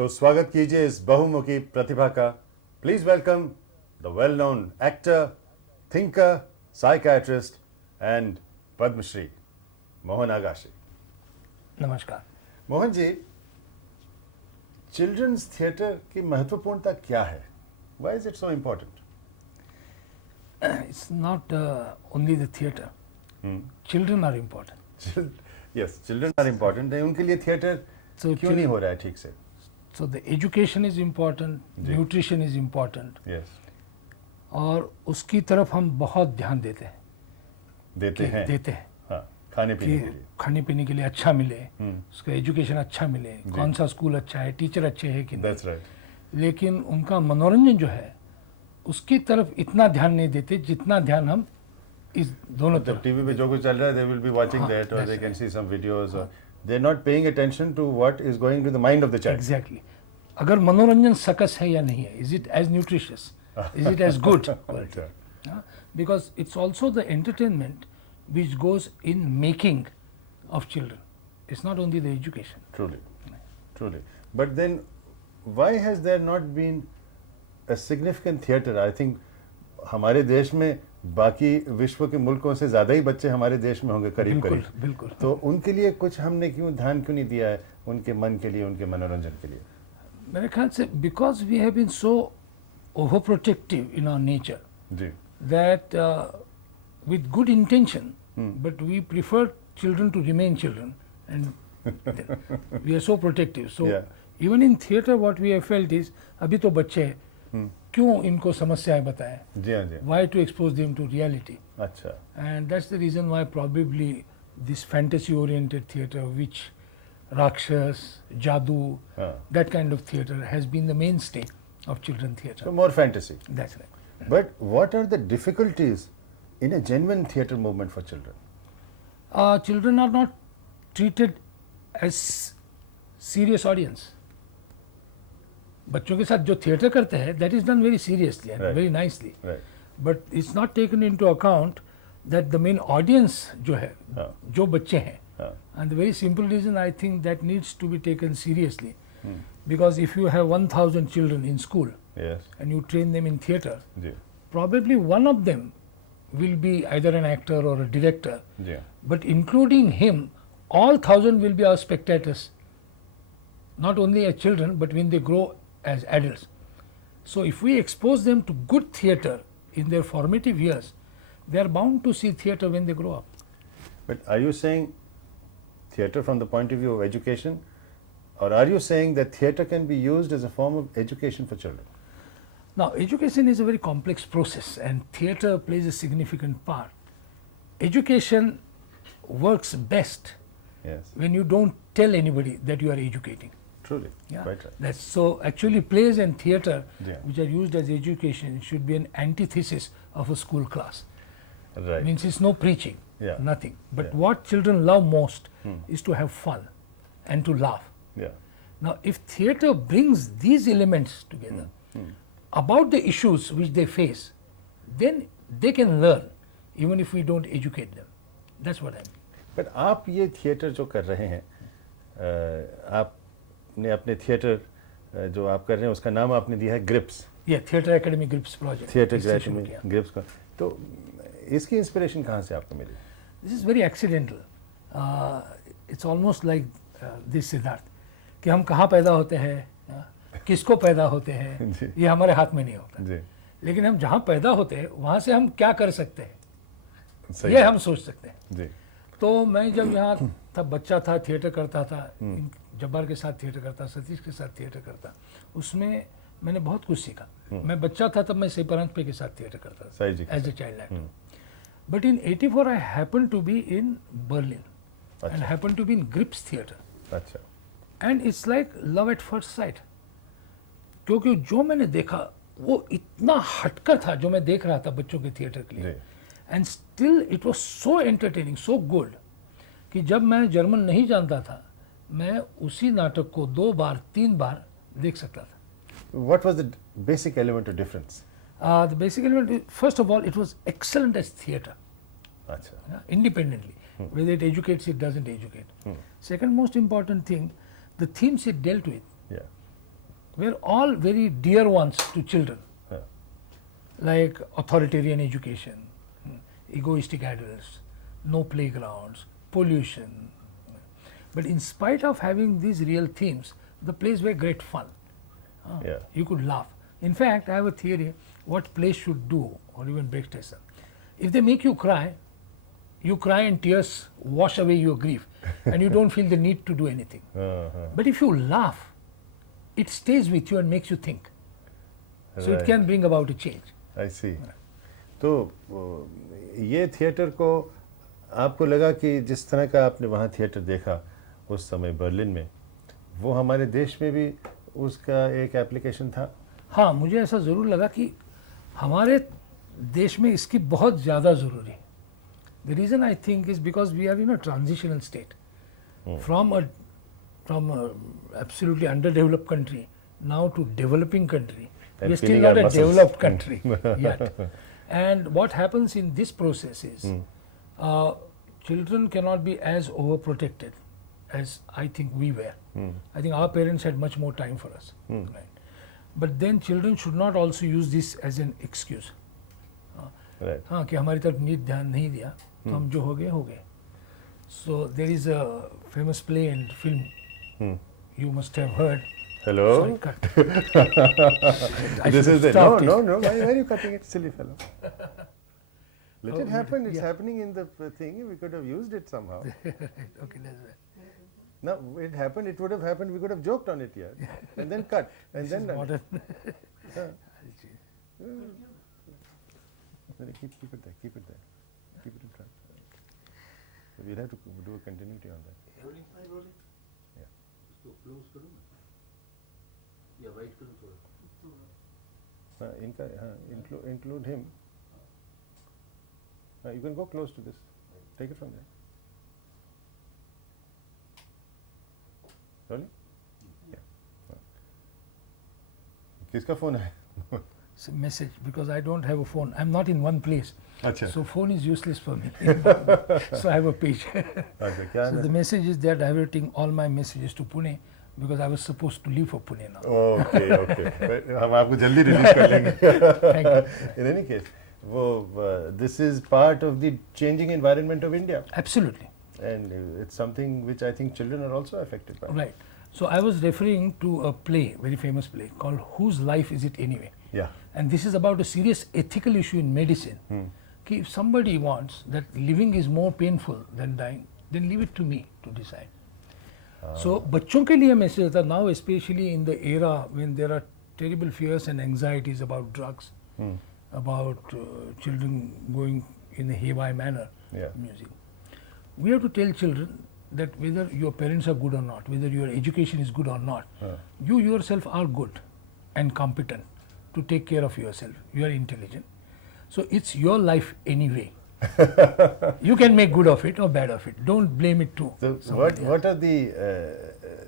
तो स्वागत कीजिए इस बहुमुखी प्रतिभा का. Please welcome the well known actor, thinker, psychiatrist and Padmashri Mohan Agashe. नमस्कार. मोहन जी, चिल्ड्रंस थिएटर की महत्वपूर्णता क्या है? Why is it so important? It's not only the theatre. Children are important. Yes, children are important. उनके लिए थिएटर क्यों नहीं हो रहा है ठीक से? So the education is important, nutrition is important. Yes. और उसकी तरफ हम बहुत ध्यान देते हैं. देते हैं. हाँ, खाने पीने के लिए अच्छा मिले, उसका एजुकेशन अच्छा मिले, कौन सा स्कूल अच्छा है, टीचर अच्छे हैं कि नहीं. That's right. लेकिन उनका मनोरंजन जो है उसकी तरफ इतना ध्यान नहीं देते जितना ध्यान हम इस दोनों तरफ. टीवी पे जो कुछ चल रहा है, they will be watching that or they can see some videos or they're not paying attention to what is going to the mind of the child. Exactly. अगर मनोरंजन सकस है या नहीं है, is it as nutritious, is it as good quality? Because it's also the entertainment which goes in making of children. It's not only the education. Truly. But then why has there not been a significant theatre? I think हमारे देश में बाकी विश्व के मुल्कों से ज़्यादा ही बच्चे हमारे देश में होंगे करीब. बिल्कुल. तो उनके लिए कुछ हमने ध्यान क्यों नहीं दिया है, उनके मन के लिए, उनके मनोरंजन के लिए? मेरे ख्याल से because we have been so overprotective in our nature that with good intention, but we prefer children to remain children and we are so protective. So even in theatre what we have felt is अभी तो बच्चे हैं, क्यों इनको समस्याएं बताएं? Why to expose them to reality? अच्छा. And that's the reason why probably this fantasy oriented theatre which Rakshas, Jadoo, that kind of theatre has been the mainstay of children theatre. So more fantasy. That's right. But what are the difficulties in a genuine theatre movement for children? Children are not treated as serious audience. बच्चों के साथ जो theatre करते हैं that is done very seriously and very nicely. But it's not taken into account that the main audience जो है, जो बच्चे हैं, and the very simple reason I think that needs to be taken seriously, because if you have 1,000 children in school and you train them in theatre, probably one of them will be either an actor or a director, but including him, all 1,000 will be our spectators, not only as children but when they grow as adults. So if we expose them to good theatre in their formative years, they are bound to see theatre when they grow up. But are you saying theatre from the point of view of education, or are you saying that theatre can be used as a form of education for children? Now, education is a very complex process and theatre plays a significant part. Education works best when you don't tell anybody that you are educating. Truly, quite right. That's so actually plays and theatre which are used as education should be an antithesis of a school class. Right. Means it's no preaching, nothing. But what children love most is to have fun and to laugh. Now, if theatre brings these elements together about the issues which they face, then they can learn even if we don't educate them. That's what I mean. But आप ये theatre जो कर रहे हैं, आपने अपने theatre जो आप कर रहे हैं उसका नाम आपने दिया है Grips. Theatre academy Grips project. Theatre academy Grips का. तो इसकी इंस्पिरेशन कहाँ से आपको मिली? This is very accidental. It's almost like this Siddharth कि हम कहाँ पैदा होते हैं, किसको पैदा होते हैं, ये हमारे हाथ में नहीं होता. लेकिन हम जहाँ पैदा होते हैं वहाँ से हम क्या कर सकते हैं, ये हम सोच सकते हैं. तो मैं जब यहाँ था, बच्चा था, थिएटर करता था, जब्बार के साथ थिएटर करता, सतीश के साथ थिएटर करता, उसमें मैंने बहुत कुछ सीखा. मैं बच्चा था तब मैं सेपरांत पे के साथ थिएटर करता था as a child actor. But in 84 I happen to be in Berlin and happen to be in Grips theatre. And it's like love at first sight, क्योंकि जो मैंने देखा वो इतना हटकर था जो मैं देख रहा था बच्चों के थिएटर के लिए. And still it was so entertaining, so good कि जब मैं जर्मन नहीं जानता था मैं उसी नाटक को 2 बार 3 बार देख सकता था. What was the basic element of difference? The basic element, first of all, it was excellent as theatre. Independently, whether it educates, it doesn't educate. Second most important thing, the themes it dealt with were all very dear ones to children, like authoritarian education, egoistic adults, no playgrounds, pollution. But in spite of having these real themes, the plays were great fun. You could laugh. In fact, I have a theory what plays should do, or even Brecht. If they make you cry and tears wash away your grief and you don't feel the need to do anything. But if you laugh, it stays with you and makes you think. So it can bring about a change. I see. तो ये theatre को आपको लगा कि जिस तरह का आपने वहाँ थिएटर देखा उस समय बर्लिन में, वो हमारे देश में भी उसका एक एप्लीकेशन था? हाँ, मुझे ऐसा ज़रूर लगा कि हमारे देश में इसकी बहुत ज़्यादा ज़रूरी है. The reason I think is because we are in a transitional state from a absolutely underdeveloped country now to developing country. We are still not a developed country yet. And what happens in this process is children cannot be as overprotected as I think we were. I think our parents had much more time for us. Right? But then children should not also use this as an excuse. Right. हाँ कि हमारी तरफ NEET ध्यान नहीं दिया तो हम जो हो गए. So there is a famous play and film you must have heard. Hello? Sorry, cut. This is it. No. Why are you cutting it, silly fellow? Let it happen. It's happening in the thing. We could have used it somehow. Okay, that's right. No, it happened. It would have happened. We could have joked on it here, and then cut, and This then is done modern. Keep it there. Keep it there. Keep it in front. So we'll have to do a continuity on that. Rolling. Yeah. इसको close करूँ मैं? या wide करूँ थोड़ा? Include him. You can go close to this. Take it from there. Rolling? Yeah. किसका phone है? It's a message because I don't have a phone. I'm not in one place. अच्छा. So phone is useless for me. So I have a page. अच्छा, क्या So है? the message is they're diverting all my messages to Pune because I was supposed to leave for Pune now. Okay. हम आपको जल्दी release कर लेंगे. Thank you. In any case, this is part of the changing environment of India, Absolutely. and it's something which I think children are also affected by. Right. So I was referring to a play, very famous play called Whose Life Is It Anyway? Yeah. And this is about a serious ethical issue in medicine. Ki if somebody wants that living is more painful than dying, then leave it to me to decide. So बच्चों के लिए message था now, especially in the era when there are terrible fears and anxieties about drugs, about children going in a haywire manner, music. We have to tell children that whether your parents are good or not, whether your education is good or not, you yourself are good and competent to take care of yourself. You are intelligent. So it's your life anyway. You can make good of it or bad of it. Don't blame it to So somebody what are the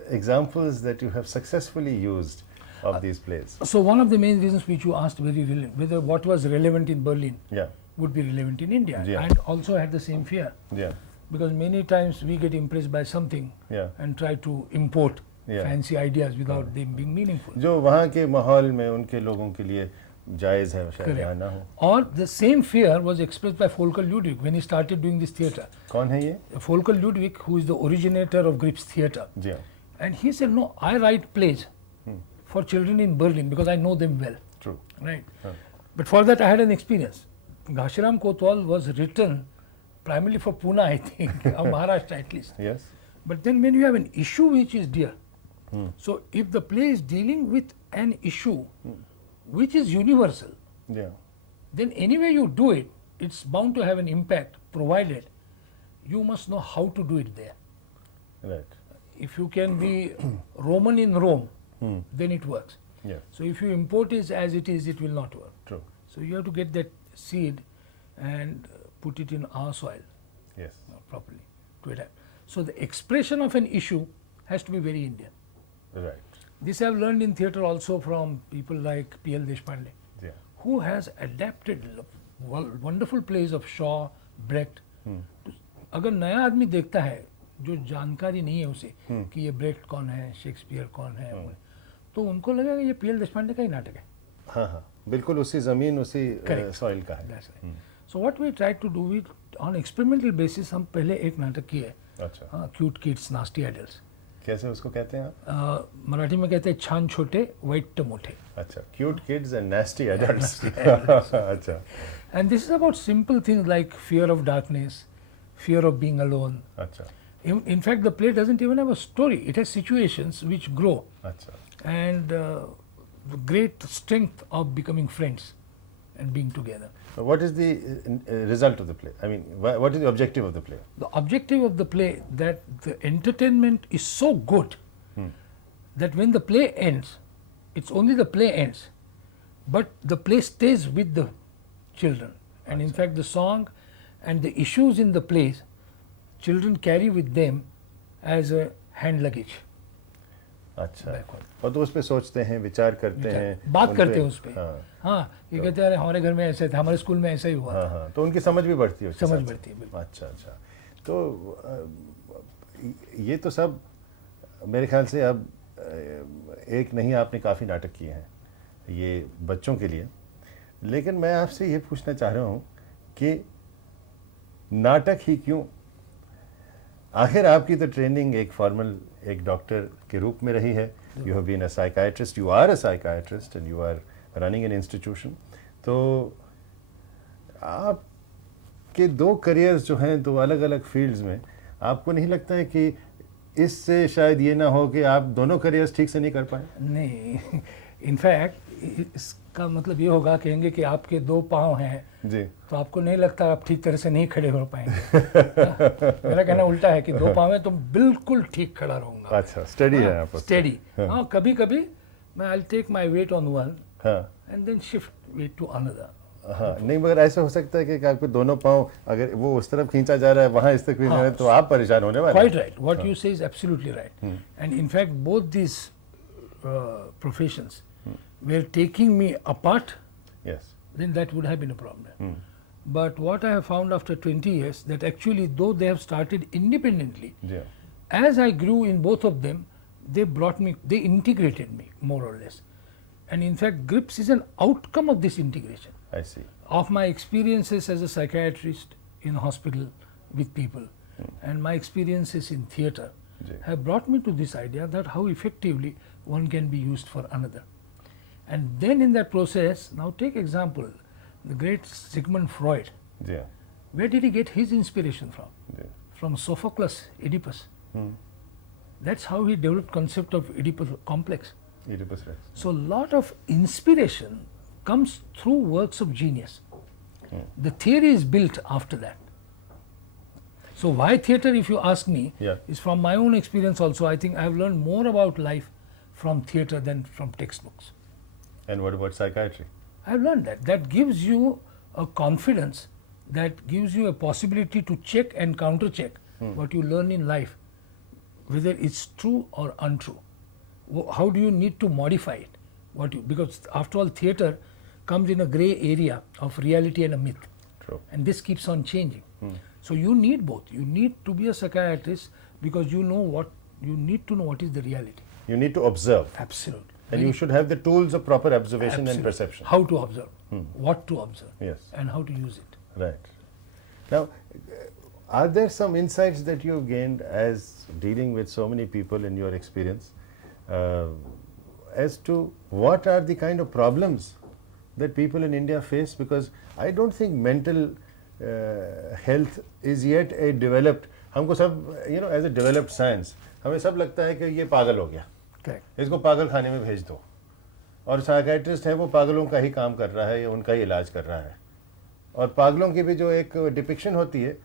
examples that you have successfully used of these plays? So one of the main reasons which you asked very relevant, whether what was relevant in Berlin Yeah. would be relevant in India. Yeah. And also had the same fear. Yeah. Because many times we get impressed by something Yeah. and try to import Yeah. fancy ideas without them being meaningful. जो वहाँ के माहौल में उनके लोगों के लिए जायज़ है शायद यहाँ ना हो. Or the same fear was expressed by Volker Ludwig when he started doing this theatre. कौन है ये? Volker Ludwig, who is the originator of Grip's theatre. जी हाँ. And he said, no, I write plays for children in Berlin because I know them well. True. Right. But for that I had an experience. Ghashiram Kotwal was written primarily for Pune, I think, or Maharashtra at least. Yes. But then when you have an issue which is dear, so if the play is dealing with an issue which is universal, Yeah. then anyway you do it, it's bound to have an impact, provided you must know how to do it there. Right. If you can be Roman in Rome, then it works. Yeah. So if you import it as it is, it will not work. True. So you have to get that seed and put it in our soil Yes. properly to adapt. So the expression of an issue has to be very Indian. Right. This I have learned in theatre also from people like P.L. Deshpande, Yeah. who has adapted wonderful plays of Shaw, Brecht. अगर नया आदमी देखता है जो जानकारी नहीं है उसे कि ये ब्रेक्ट कौन है, शेक्सपियर कौन है, तो उनको लगेगा ये पीएल देशपांडे का ही नाटक है. हाँ हाँ, बिल्कुल उसी ज़मीन उसी Correct. सॉइल का है. That's right. So what we try to do, we on experimental basis हम पहले एक नाटक किए, अच्छा, क्यूट किड्स नास्टी एडल्ट्स. कैसे उसको कहते हैं आप? मराठी में कहते हैं छान छोटे वाइट मोठे. अच्छा, cute kids and nasty adults. अच्छा, And this is about simple things like fear of darkness, fear of being alone. अच्छा, In fact, the play doesn't even have a story. It has situations which grow, अच्छा. and the great strength of becoming friends and being together. So what is the result of the play? I mean, what is the objective of the play? The objective of the play, that the entertainment is so good that when the play ends, it's only the play ends, but the play stays with the children. And in fact, the song and the issues in the plays, children carry with them as a hand luggage. अच्छा, और तो उस पे सोचते हैं, विचार करते हैं, बात उन करते पे- हैं उस पे. हाँ, हाँ, ये कहते हैं हमारे घर में ऐसे थे, हमारे स्कूल में ऐसा ही हुआ. हाँ हाँ, तो उनकी समझ भी बढ़ती है उसके समझ साथ बढ़ती है, साथ. बिल्कुल. अच्छा अच्छा, तो ये तो सब मेरे ख्याल से अब एक नहीं, आपने काफ़ी नाटक किए हैं ये बच्चों के लिए. लेकिन मैं आपसे ये पूछना चाह रहा हूँ कि नाटक ही क्यों? आखिर आपकी तो ट्रेनिंग एक फॉर्मल एक डॉक्टर के रूप में रही है. You have been a psychiatrist, you are a psychiatrist and you are running an institution. तो आपके दो करियर्स जो हैं, दो अलग अलग फील्ड्स में, आपको नहीं लगता है कि इससे शायद ये ना हो कि आप दोनों करियर्स ठीक से नहीं कर पाए? नहीं, इनफैक्ट इसका मतलब ये होगा, कहेंगे कि आपके दो पाँव हैं जी, तो आपको नहीं लगता आप ठीक तरह से नहीं खड़े हो पाएंगे. मेरा कहना उल्टा है कि दो पाँव हैं तो बिल्कुल ठीक खड़ा रहूंगा. अच्छा, स्टडी है आप. स्टेडी. हाँ, कभी कभी मैं I take my weight on one हाँ and then shift weight to another. हाँ, नहीं, मगर ऐसा हो सकता है कि आपके दोनों पाँव अगर वो उस तरफ खींचा जा रहा है, वहाँ इस तक खींचा है, तो आप परेशान होने वाले. Quite right. What you say is absolutely right. And in fact, both these professions were taking me apart, Yes. then that would have been a problem. But what I have found after 20 years, that actually though they have started independently, Yeah. as I grew in both of them, they brought me, they integrated me more or less. And in fact, GRIPS is an outcome of this integration, I see. of my experiences as a psychiatrist in hospital with people and my experiences in theatre ji. have brought me to this idea that how effectively one can be used for another. And then in that process, now take example, the great Sigmund Freud, Yeah. where did he get his inspiration from? Yeah. From Sophocles, Oedipus. That's how he developed concept of Oedipus complex. Oedipus Rex. So a lot of inspiration comes through works of genius. The theory is built after that. So why theatre, if you ask me, Yeah. is from my own experience also. I think I have learned more about life from theatre than from textbooks. And what about psychiatry? I have learned that. That gives you a confidence, that gives you a possibility to check and counter check what you learn in life, whether it's true or untrue. How do you need to modify it? Because after all, theatre comes in a gray area of reality and a myth, True. and this keeps on changing. So you need both. You need to be a psychiatrist because you need to know what is the reality. You need to observe. Absolutely. And you should have the tools of proper observation and Absolutely. perception. How to observe, what to observe, Yes. and how to use it. Right. Now, are there some insights that you have gained as dealing with so many people in your experience as to what are the kind of problems that people in India face? Because I don't think mental health is yet a developed, हमको सब, as a developed science, हमें सब लगता है कि ये पागल हो गया, Correct. इसको पागल खाने में भेज दो, और साइकियाट्रिस्ट है वो पागलों का ही काम कर रहा है या उनका ही इलाज कर रहा है. और पागलों की भी जो एक डिपिक्शन होती है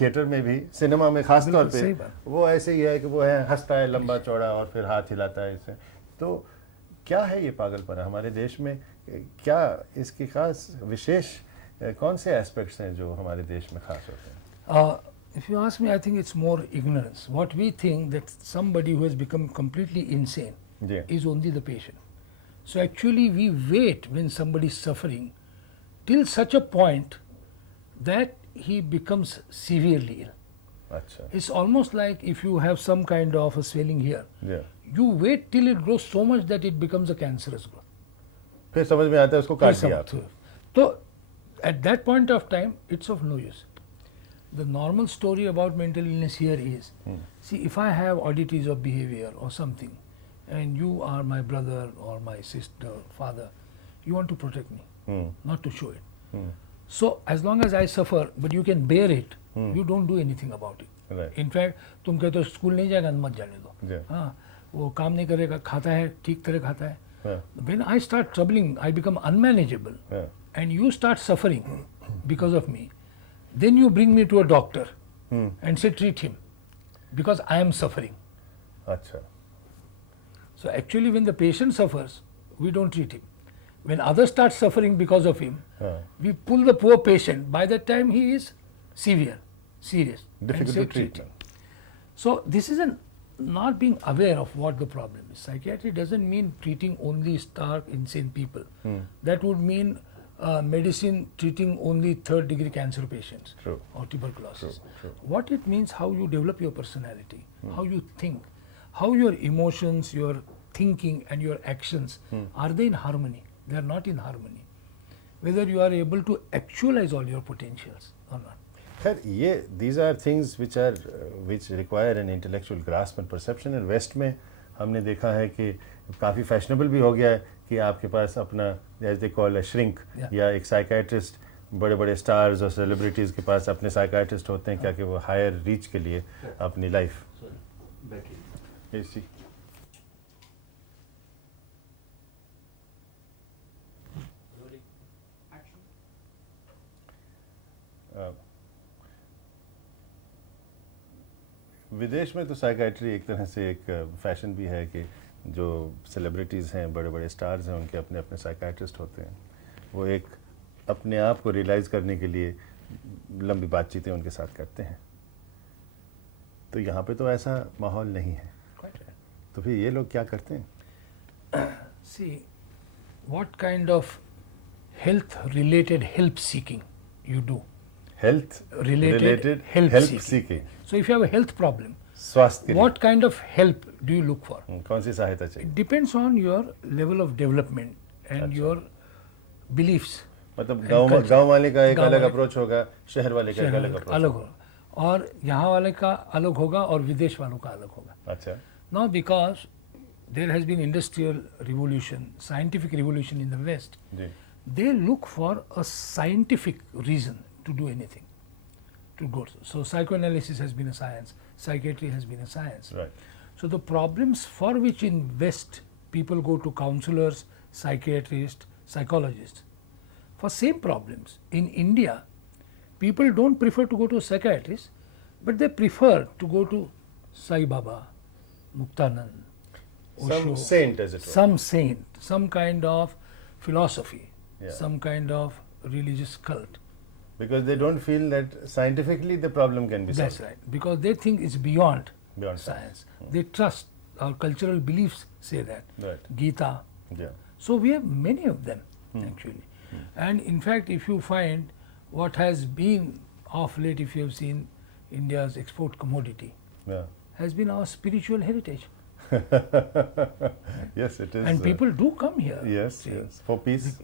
थिएटर में भी, सिनेमा में खास तौर सही पे, बात. वो ऐसे ही है कि वो है, हंसता है लंबा चौड़ा और फिर हाथ हिलाता है इससे. तो क्या है ये पागलपना हमारे देश में? क्या इसकी खास विशेष कौन से एस्पेक्ट्स हैं जो हमारे देश में खास होते हैं? If you ask me, I think it's more ignorance. What we think that somebody who has become completely insane Yeah. is only the patient. So actually we wait when somebody is suffering till such a point that he becomes severely ill. अच्छा. It's almost like if you have some kind of a swelling here, Yeah. you wait till it grows so much that it becomes a cancerous growth. फिर समझ में आता है उसको काट दिया आप. So at that point of time, it's of no use. The normal story about mental illness here is, see, if I have oddities of behavior or something, and you are my brother or my sister, father, you want to protect me, not to show it. So as long as I suffer, but you can bear it, you don't do anything about it. Right. In fact, तुम कहते हो school नहीं जाएगा मत जाने दो. हाँ, वो काम नहीं करेगा, खाता है ठीक तरह खाता है. When I start troubling, I become unmanageable, and you start suffering because of me. Then you bring me to a doctor and say treat him because I am suffering. अच्छा. So actually, when the patient suffers, we don't treat him. When others start suffering because of him, we pull the poor patient. By that time, he is severe, serious, difficult to treat him. So this is not being aware of what the problem is. Psychiatry doesn't mean treating only stark, insane people. That would mean medicine treating only third-degree cancer patients or tuberculosis. True. What it means, how you develop your personality, how you think, how your emotions, your thinking and your actions, are they in harmony? They are not in harmony. Whether you are able to actualize all your potentials or not. खैर ये these are things which require an intellectual grasp and perception. And West में हमने देखा है कि काफ़ी fashionable भी हो गया है कि आपके पास अपना as they call a shrink या एक साइकाइट्रिस्ट, बड़े बड़े स्टार्स और सेलिब्रिटीज़ के पास अपने साइकाइट्रिस्ट होते हैं क्या कि वो हायर रीच के लिए अपनी लाइफ. विदेश में तो साइकाइट्री एक तरह से एक फैशन भी है कि जो सेलिब्रिटीज़ हैं, बड़े बड़े स्टार्स हैं, उनके अपने अपने साइकाइट्रिस्ट होते हैं. वो एक अपने आप को रियलाइज़ करने के लिए लंबी बातचीतें उनके साथ करते हैं. तो यहाँ पे तो ऐसा माहौल नहीं है. तो फिर ये लोग क्या करते हैं? See, what kind of health related help seeking you do? Health related help seeking. So if you have a health problem, स्वास्थ्य what kind of help do you look for? कौन सी सहायता चाहिए? It depends on your level of development and your beliefs. मतलब गांव वाले का एक अलग अप्रोच होगा, शहर वाले का एक अलग अप्रोच अलग होगा, और यहाँ वाले का अलग होगा और विदेश वालों का अलग होगा. अच्छा. Now because there has been industrial revolution, scientific revolution in the West, they look for a scientific reason to do anything, to go. So psychoanalysis has been a science, psychiatry has been a science. Right. So the problems for which in West people go to counselors, psychiatrists, psychologists, for same problems in India, people don't prefer to go to a psychiatrist, but they prefer to go to Sai Baba, Muktanand, some saint, as it were. Some saint, some kind of philosophy, some kind of religious cult. Because they don't feel that scientifically the problem can be solved. That's right. Because they think it's beyond science. They trust our cultural beliefs say that. Right. Gita. Yeah. So we have many of them actually. And in fact, if you find what has been of late, if you have seen India's export commodity, has been our spiritual heritage. Yes, it is. And people do come here. Yes, for peace.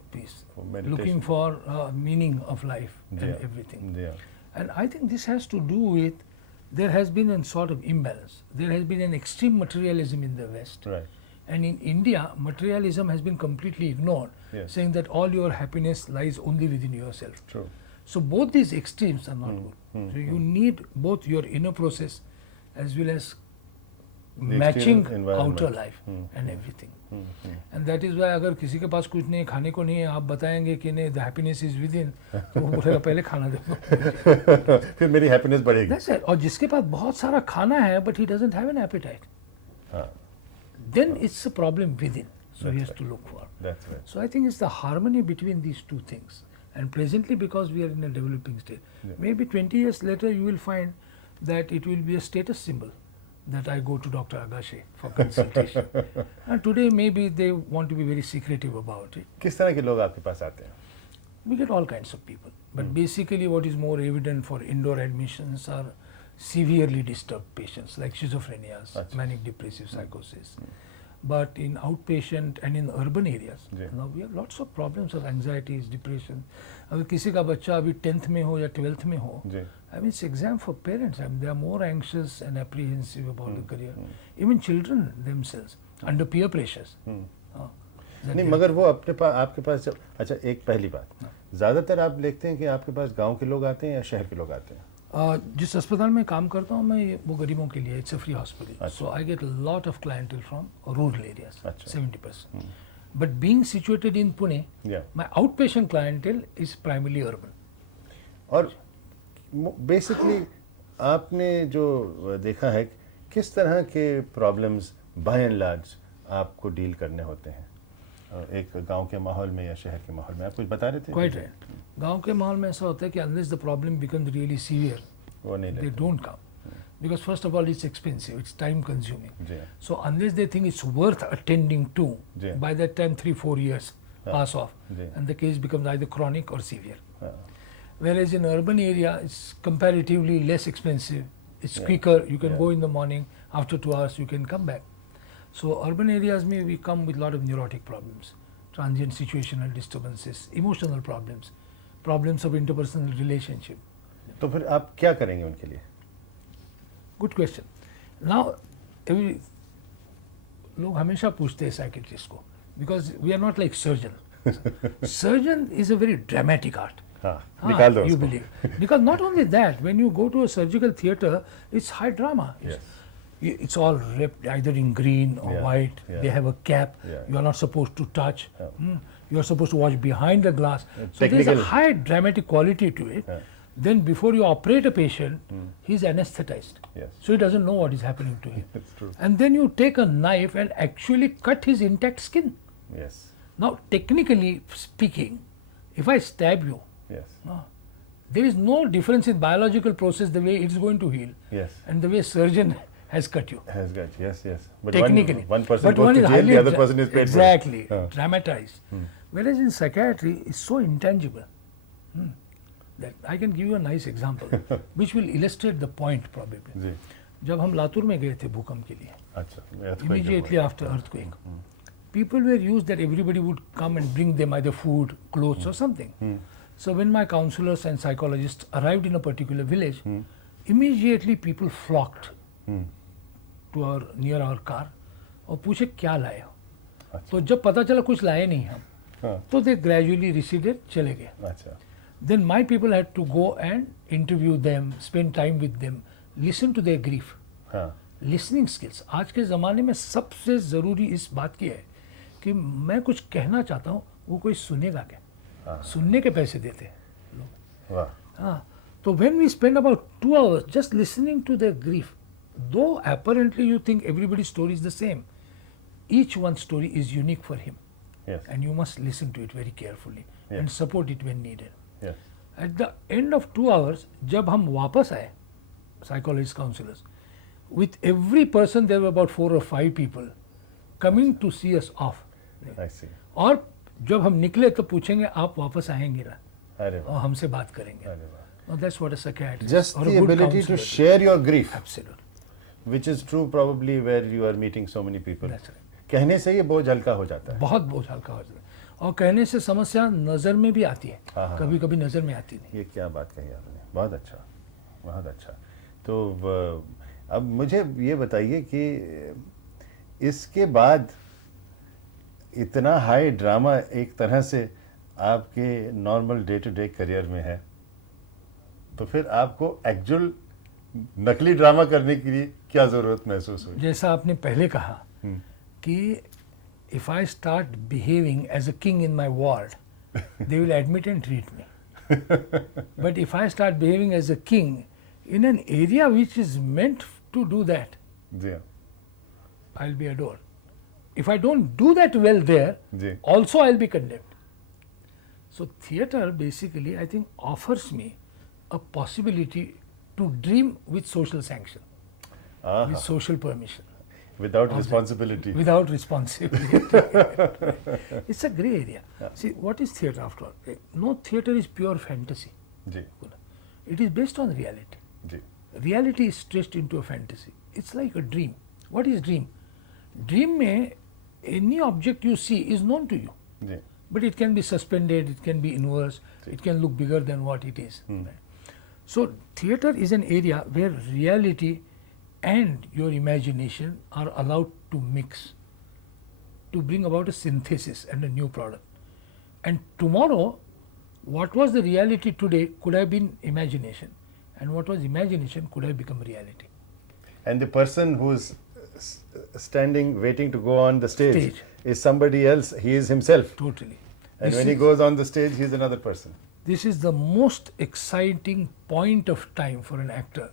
For meditation. Looking for meaning of life and everything. Yeah. And I think this has to do with, there has been a sort of imbalance. There has been an extreme materialism in the West. Right. And in India, materialism has been completely ignored, saying that all your happiness lies only within yourself. True. So both these extremes are not good. So you need both your inner process as well as matching outer life and everything. And that is why अगर किसी के पास कुछ नहीं खाने को नहीं है, आप बताएंगे कि नहीं, the happiness is within, तो वो बोलेगा पहले खाना दो. फिर मेरी happiness बढ़ेगी. That's it. और जिसके पास बहुत सारा खाना है, but he doesn't have an appetite, then it's a problem within. So he has to look for. That's right. So I think it's the harmony between these two things. And presently, because we are in a developing state, maybe 20 years later, you will find that it will be a status symbol that I go to Dr. Agashe for consultation. And today, maybe they want to be very secretive about it. किस तरह के लोग आपके पास आते हैं? We get all kinds of people. But basically, what is more evident for indoor admissions are severely disturbed patients like schizophrenia, Achha. manic depressive psychosis. But in outpatient and in urban areas, ji. now we have lots of problems of anxieties, depression. अगर किसी का बच्चा अभी 10th में हो या 12th में हो, जी. I mean it's exam for parents. I mean they are more anxious and apprehensive about the career. Even children themselves under peer pressures. that नहीं they- मगर वो अपने पास आपके पास जब अच्छा एक पहली बात ज़्यादातर आप देखते हैं कि आपके पास गांव के लोग आते हैं या शहर के लोग आते हैं? जिस अस्पताल में काम करता हूँ मैं वो गरीबों के लिए it's a free hospital so I get lot of clientele from rural areas अच्छा. 70%. But being situated in Pune या my outpatient clientele is primarily urban. और बेसिकली आपने जो देखा है किस तरह के प्रॉब्लम्स बाय एंड लार्ज आपको डील करने होते हैं एक गांव के माहौल में या शहर के माहौल में? आप कुछ बता रहे थे? Quite right. गांव के माहौल में ऐसा होता है कि unless the problem becomes really severe वो नहीं दे लेते. Don't come because first of all it's expensive, it's time consuming. जी So unless they think it's worth attending to, जी. by that time 3-4 years pass off जी. and the case becomes either chronic or severe. हाँ. Whereas in urban area it's comparatively less expensive, it's Yeah. quicker, you can Yeah. go in the morning, after 2 hours you can come back. So urban areas may we come with lot of neurotic problems, transient situational disturbances, emotional problems, problems of interpersonal relationship. तो फिर आप क्या करेंगे उनके लिए? Good question. Now every लोग हमेशा पूछते हैं साइकियाट्रिस्ट को because we are not like surgeon. Surgeon is a very dramatic art. हाँ निकाल दो you उसको. believe because not only that, when you go to a surgical theater it's high drama. Yes. It's all wrapped either in green or Yeah, white. yeah. They have a cap. Yeah. You are not supposed to touch. Yeah. You are supposed to watch behind the glass. So there is a technical. high dramatic quality to it. Yeah. Then before you operate a patient, he's anesthetized. Yes. So he doesn't know what is happening to him. It's true. And then you take a knife and actually cut his intact skin. Yes. Now, technically speaking, if I stab you, Yes. there is no difference in biological process the way it is going to heal Yes. and the way surgeon has cut you. Has got yes. But Technically. one person But goes one to is jail, highly the other person is paid exactly for it. dramatized. Whereas in psychiatry, it's so intangible. That I can give you a nice example, which will illustrate the point probably. जी. जब हम लातूर में गए थे भूकंप के लिए, अच्छा. earthquake immediately after earthquake, people were used that everybody would come and bring them either food, clothes or something. So when my counselors and psychologists arrived in a particular village, immediately people flocked to our near our car और पूछे क्या लाए हो. अच्छा. तो जब पता चला कुछ लाए नहीं हम, हाँ. तो they gradually receded, चले गए. अच्छा. Then my people had to go and interview them, spend time with them, listen to their grief. हाँ. लिसनिंग स्किल्स आज के ज़माने में सबसे ज़रूरी इस बात की है कि मैं कुछ कहना चाहता हूँ, वो कोई सुनेगा क्या? हाँ. सुनने के पैसे देते हैं लोग. वाह. हाँ, तो when we spend about 2 hours just listening to their grief, though apparently you think everybody's story is the same, each one's story is unique for him, Yes. and you must listen to it very carefully Yes. and support it when needed. Yes. At the end of 2 hours, जब हम वापस आए, psychologist counselors, with every person there were about 4 or 5 people coming to see us off. I see. और जब हम निकले तो पूछेंगे आप वापस आएंगे ना अरे और वाह. हमसे बात करेंगे. अरे वाह. Now that's what a psychiatrist Just or a the good ability to counselor share your grief, does. Absolutely. which is true probably where you are meeting so many people. That's right. कहने से ये बोझ हल्का हो जाता है. बहुत बोझ हल्का हो जाता है और कहने से समस्या नज़र में भी आती है, हाँ. कभी कभी नज़र में आती नहीं. ये क्या बात कही आपने. बहुत अच्छा. बहुत अच्छा. तो अब मुझे ये बताइए कि इसके बाद इतना हाई ड्रामा एक तरह से आपके normal day to day career में है, तो फिर आपको एक्चुअल नकली ड्रामा करने के लिए क्या ज़रूरत महसूस हुई? जैसा आपने पहले कहा कि if I start behaving as a king in my ward, they will admit and treat me. But if I start behaving as a king in an area which is meant to do that, जी हाँ. I'll be adored. If I don't do that well there, ji. also I'll be condemned. So theatre basically I think offers me a possibility to dream with social sanction, आहा. with social permission, Without responsibility. without responsibility. It's a grey area. See, what is theatre after all? No theatre is pure fantasy. Ji. It is based on reality. Ji. reality is stretched into a fantasy. It's like a dream. What is dream? Dream में any object you see is known to you, ji, but it can be suspended, it can be inverse, it can look bigger than what it is. Right? So theatre is an area where reality and your imagination are allowed to mix, to bring about a synthesis and a new product. And tomorrow, what was the reality today could have been imagination, and what was imagination could have become reality. and the person who's standing waiting to go on the stage Stage. is somebody else. He is himself, Totally. and This when he is- goes on the stage, he is another person. This is the most exciting point of time for an actor.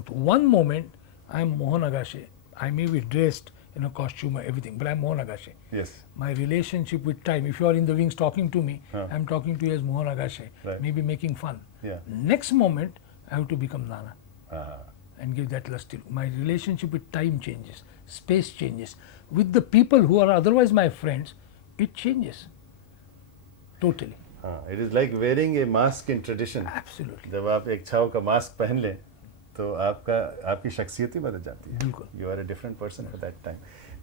At one moment, I am Mohan Agashe. I may be dressed in a costume or everything, but I am Mohan Agashe. Yes, My relationship with time, if you are in the wings talking to me, Huh. I am talking to you as Mohan Agashe, Right. maybe making fun. yeah. Next moment, I have to become Nana Ah, and give that lusty. My relationship with time changes, space changes. With the people who are otherwise my friends, it changes. Totally. it is like wearing a mask in tradition. Absolutely. जब आप एक छाव का mask पहन लें तो आपकी शख्सियत ही बदल जाती है. बिल्कुल. You are a different person at that time.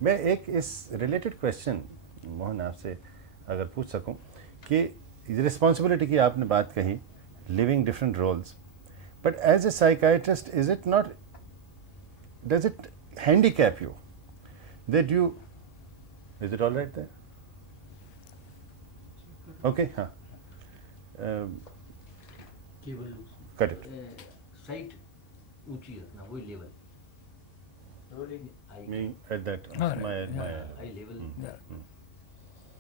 मैं एक इस रिलेटेड क्वेश्चन मोहन आपसे अगर पूछ सकूं कि रिस्पॉन्सिबिलिटी की आपने बात कही, living different roles, but as a psychiatrist is it not, does it handicap you that you, is it all right there? Okay, हाँ, केवल कट इट. साइट ऊंची रखना, वही level rolling I me at that All right, my yeah. I level Yeah.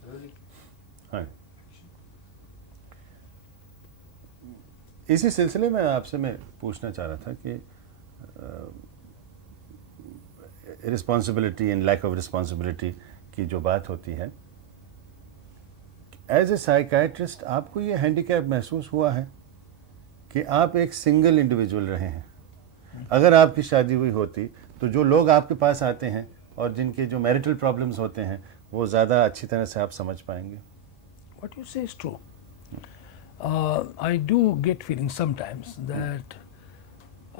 Rolling हाँ. इसी सिलसिले में आपसे मैं पूछना चाह रहा था कि responsibility and lack of responsibility की जो बात होती है, एज ए साइकाइट्रिस्ट आपको ये हैंडीकैप महसूस हुआ है कि आप एक सिंगल इंडिविजुअल रहे हैं? अगर आपकी शादी हुई होती तो जो लोग आपके पास आते हैं और जिनके जो मैरिटल प्रॉब्लम्स होते हैं वो ज़्यादा अच्छी तरह से आप समझ पाएंगे. What you say is true. I do get feelings sometimes that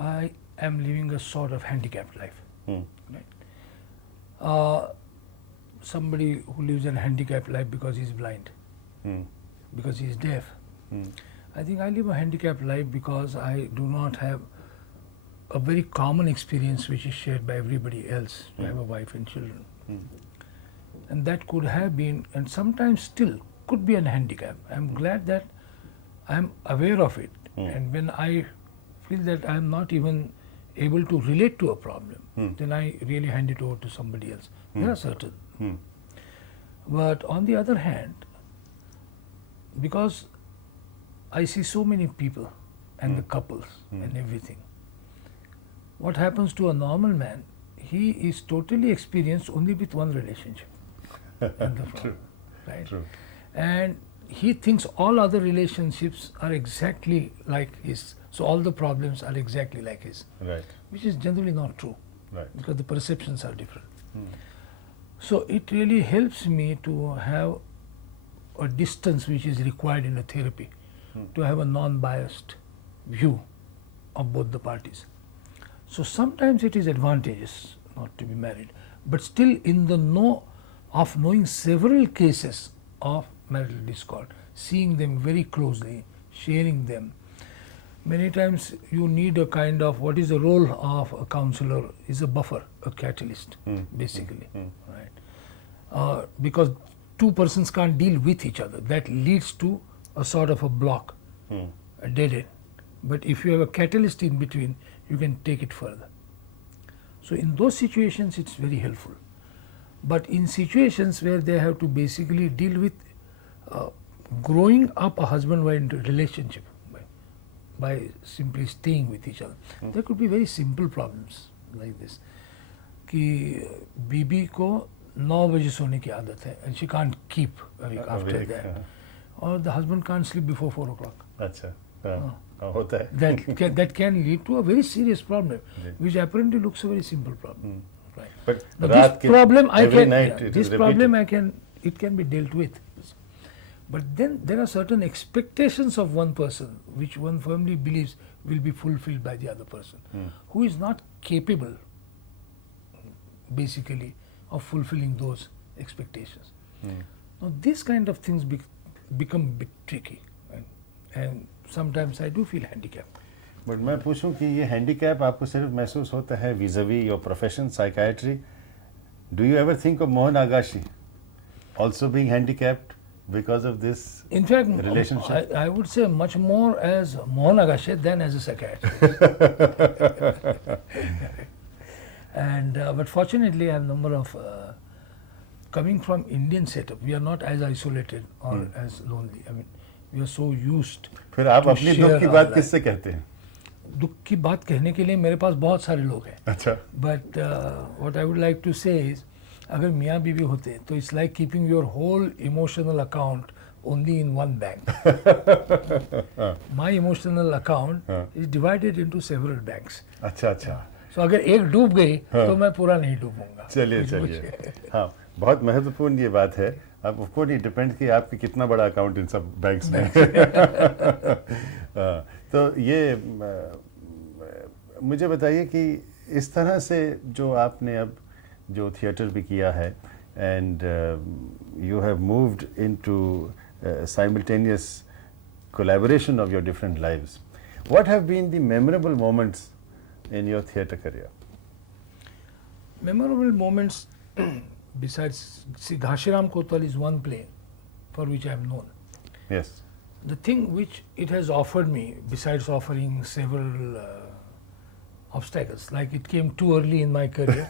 I am living a sort of handicapped life. Hmm. Right? Somebody who lives a handicapped life because he is blind, Hmm. because he is deaf. Hmm. I think I live a handicapped life because I do not have a very common experience which is shared by everybody else. I have a wife and children. Hmm. And that could have been, and sometimes still could be, a handicap. I am glad that I am aware of it. And when I feel that I am not even able to relate to a problem, then I really hand it over to somebody else. There are certain. Hmm. But on the other hand, because I see so many people and the couples and everything, what happens to a normal man, he is totally experienced only with one relationship. And the problem, right? True. And he thinks all other relationships are exactly like his, so all the problems are exactly like his, Right. which is generally not true, Right. because the perceptions are different. So it really helps me to have a distance which is required in a therapy, to have a non-biased view of both the parties. So sometimes it is advantageous not to be married, but still in the know of knowing several cases of marital discord, seeing them very closely, sharing them. Many times you need a kind of, what is the role of a counselor, is a buffer, a catalyst, basically, right? Because two persons can't deal with each other. That leads to a sort of a block, a dead end. But if you have a catalyst in between, you can take it further. So in those situations, it's very helpful. But in situations where they have to basically deal with growing up a husband-wife relationship by simply staying with each other, there could be very simple problems like this. कि बीबी को 9 बजे सोने की आदत है, and she can't keep awake after awake, that, or the husband can't sleep before 4 o'clock. अच्छा, हाँ, होता है. That can lead to a very serious problem, जी. which apparently looks a very simple problem. Right. But Now रात this के problem I every can, night it this is problem repeated. it can be dealt with. But then there are certain expectations of one person which one firmly believes will be fulfilled by the other person, who is not capable, basically, of fulfilling those expectations. Now, these kind of things become a bit tricky, right? And sometimes I do feel handicapped. But मैं पूछूं कि ये handicap आपको सिर्फ महसूस होता है vis-a-vis your profession psychiatry? Do you ever think of Mohan Agashe also being handicapped because of this In fact, relationship? I would say much more as Mohan Agashe than as a psychiatrist. And but fortunately, I have a number of coming from Indian setup. We are not as isolated or as lonely. I mean, we are so used. फिर आप to अपनी share दुख की our बात life. किससे कहते हैं? दुख की बात कहने के लिए मेरे पास बहुत सारे लोग हैं. अच्छा. But what I would like to say is, अगर मियाँ बीवी होते तो it's like keeping your whole emotional account only in one bank. My emotional account is divided into several banks. अच्छा अच्छा. So अगर एक डूब गई तो मैं पूरा नहीं डूबूंगा. चलिए चलिए. हाँ, बहुत महत्वपूर्ण ये बात है. अब उसको नहीं डिपेंड कि आपकी कितना बड़ा अकाउंट इन सब बैंक्स में. तो ये मुझे बताइए कि इस तरह से जो आपने अब जो थिएटर भी किया है and you have moved into simultaneous collaboration of your different lives, what have been the memorable moments in your theatre career? Memorable moments besides, see, Ghashiram Kotal is one play for which I am known. Yes. The thing which it has offered me, besides offering several obstacles, like it came too early in my career,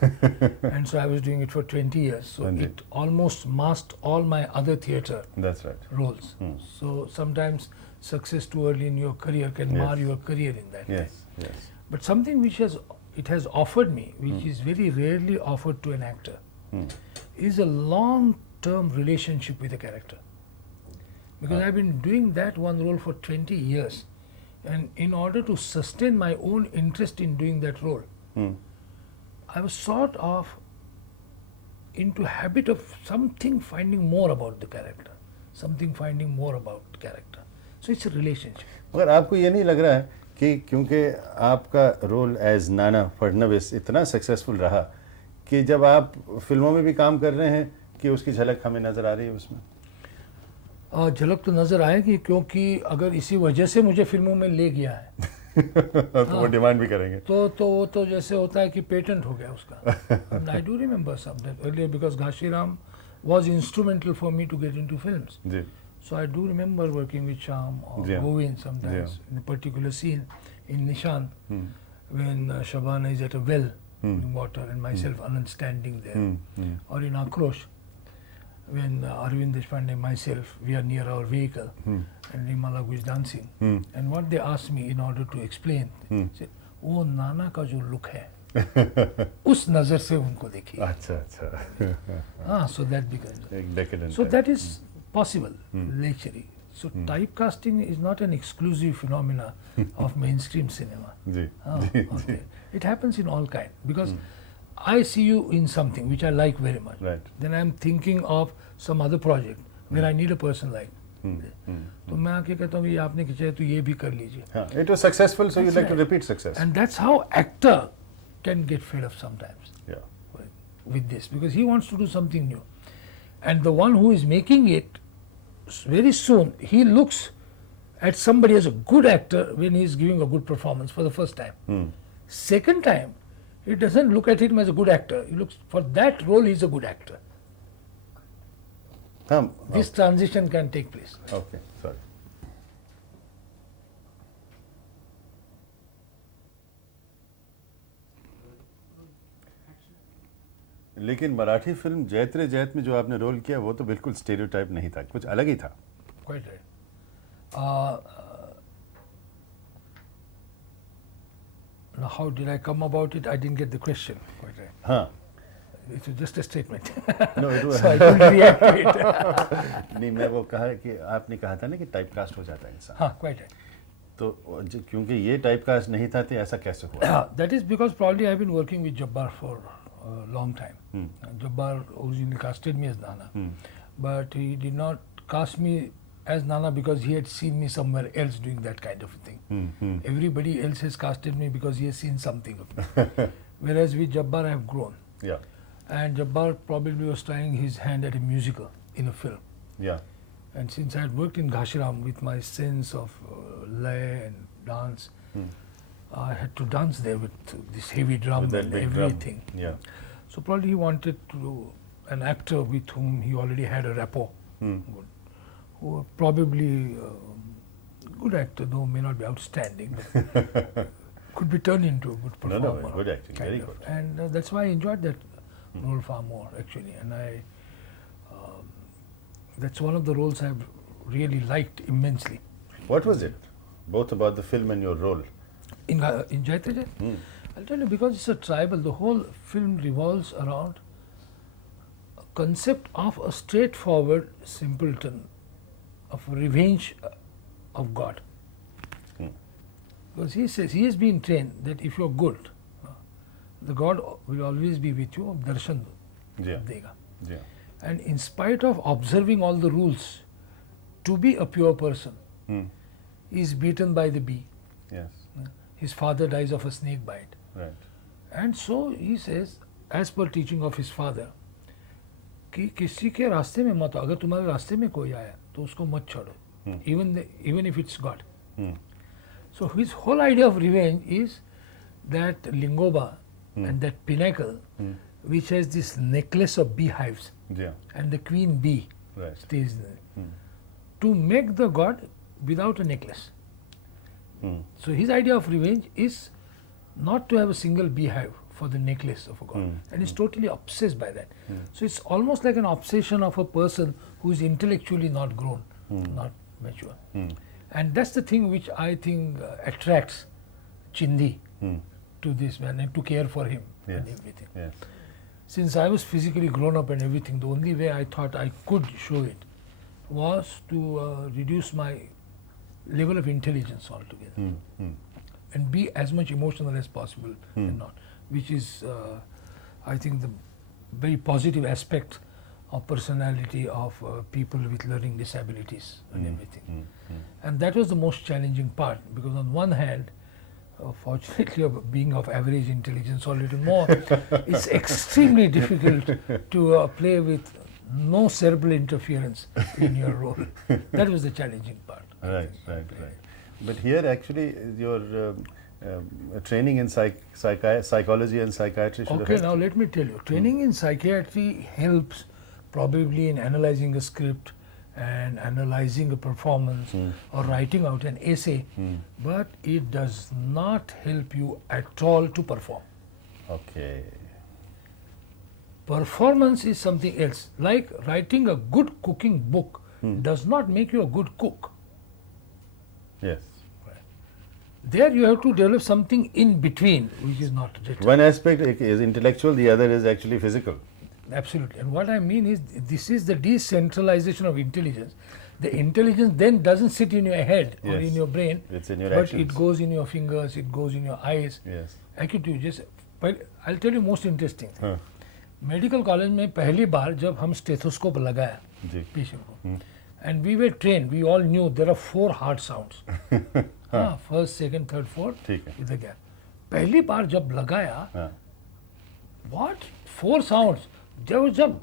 and so I was doing it for 20 years, so Indeed. it almost masked all my other theatre That's right. roles. So sometimes success too early in your career can mar your career in that Yes, way. yes. But something which it has offered me, which is very rarely offered to an actor, is a long-term relationship with a character. Because I've been doing that one role for 20 years, and in order to sustain my own interest in doing that role, I was sort of into habit of something finding more about the character, something finding more about character. So it's a relationship. मगर आपको ये नहीं लग रहा है कि क्योंकि आपका रोल एज नाना फडणवीस इतना सक्सेसफुल रहा कि जब आप फिल्मों में भी काम कर रहे हैं कि उसकी झलक हमें नज़र आ रही है उसमें? झलक तो नज़र आएगी, क्योंकि अगर इसी वजह से मुझे फिल्मों में ले गया है तो वो डिमांड भी करेंगे. तो वो तो जैसे होता है कि पेटेंट हो गया उसका. I do remember something earlier because Ghashiram was instrumental for me to get into films. जी. So I do remember working with Sham or Yeah. Govind sometimes in a particular scene in Nishan when Shabana is at a well in water and myself Anand standing there. Or in Akrosh when Arvind Deshpande and myself, we are near our vehicle and Rima Lagu is dancing. And what they asked me in order to explain, said, वो नाना का जो look है उस नज़र से उनको देखिए. अच्छा अच्छा. So that becomes एक decadent so type. that is possible literally. So typecasting is not an exclusive phenomena of mainstream cinema. Ji. Okay. It happens in all kind, because I see you in something which I like very much. Right. Then I am thinking of some other project where I need a person like. तो मैं आके कहता हूँ ये आपने खींचा है तो ये भी कर लीजिए. हाँ, it was successful, so you That's like to right. repeat success. And that's how actor can get fed up sometimes Yeah. with this, because he wants to do something new, and the one who is making it very soon, he looks at somebody as a good actor when he is giving a good performance for the first time. Second time, he doesn't look at him as a good actor. He looks for that role. He is a good actor. This transition can take place. Okay, sorry. लेकिन Marathi film जैत्रे जैत में जो आपने role किया वो तो बिल्कुल stereotype नहीं था, कुछ अलग ही था. Quite right. Now, how did I come about it? I didn't get the question. Quite right. हाँ. It was just a statement. No, it was. So I couldn't react to it. नहीं, मैं वो कहा कि आपने कहा था ना कि टाइपकास्ट हो जाता है इंसान. हाँ, quite right. तो क्योंकि ये टाइपकास्ट नहीं था तो ऐसा कैसे हुआ? That is because probably I've been working with Jabbar for a long time. Jabbar originally casted me as Nana, but he did not cast me as Nana because he had seen me somewhere else doing that kind of a thing. Everybody else has casted me because he has seen something of me. Whereas with Jabbar I have grown. Yeah. And Jabbar probably was trying his hand at a musical in a film. Yeah. And since I had worked in Ghanshiram with my sense of lay and dance, I had to dance there with this heavy drum With that and big drum. everything. Yeah. So probably he wanted to an actor with whom he already had a rapport. Good. Who probably good actor, though may not be outstanding, but could be turned into a good No, performer. no, good acting, kind very of. good. And that's why I enjoyed that role far more actually. And that's one of the roles I've really liked immensely. What was it? Both about the film and your role. In Jaitrajan, I'll tell you, because it's a tribal, the whole film revolves around a concept of a straightforward simpleton, of revenge of God. Because he says, he has been trained that if you're good, the God will always be with you, darshan Yeah. dega. Yeah. And in spite of observing all the rules, to be a pure person, he is beaten by the bee. Yes. His father dies of a snake bite. Right. And so he says, as per teaching of his father, कि किसी के रास्ते में मत, अगर तुम्हारे रास्ते में कोई आया तो उसको मत छोड़ो, even if it's God. So his whole idea of revenge is that Lingoba and that pinnacle, which has this necklace of beehives, Yeah. and the queen bee Right. stays there, to make the god without a necklace. So his idea of revenge is not to have a single beehive for the necklace of a god, and he's totally obsessed by that. So it's almost like an obsession of a person who is intellectually not grown, not mature. And that's the thing which I think attracts Chindi to this man and to care for him and Yes. everything. Yes. Since I was physically grown up and everything, the only way I thought I could show it was to reduce my level of intelligence altogether and be as much emotional as possible and not, which is I think the very positive aspect of personality of people with learning disabilities and everything. And that was the most challenging part, because on one hand, fortunately being of average intelligence or a little more, it's extremely difficult to play with no cerebral interference in your role. That was the challenging part. Right, right, right. But here actually your training in psychology and psychiatry should have Okay, helped. now let me tell you, training in psychiatry helps probably in analyzing a script and analyzing a performance or writing out an essay, but it does not help you at all to perform. Okay. Performance is something else. Like writing a good cooking book does not make you a good cook. Yes. There you have to develop something in between, which is not written. One aspect is intellectual, the other is actually physical. Absolutely. And what I mean is, this is the decentralization of intelligence. The intelligence then doesn't sit in your head or Yes. in your brain, It's in your but actions. it goes in your fingers, it goes in your eyes. Yes. Actually, just, but I'll tell you most interesting thing. हाँ, medical college में पहली बार जब हम stethoscope लगाया जी. Patient को, and we were train, we all knew there are 4 heart sounds, हाँ, फर्स्ट सेकंड थर्ड फोर्थ ठीक है. With the gap. पहली बार जब लगाया, हाँ. व्हाट 4 साउंड्स, जब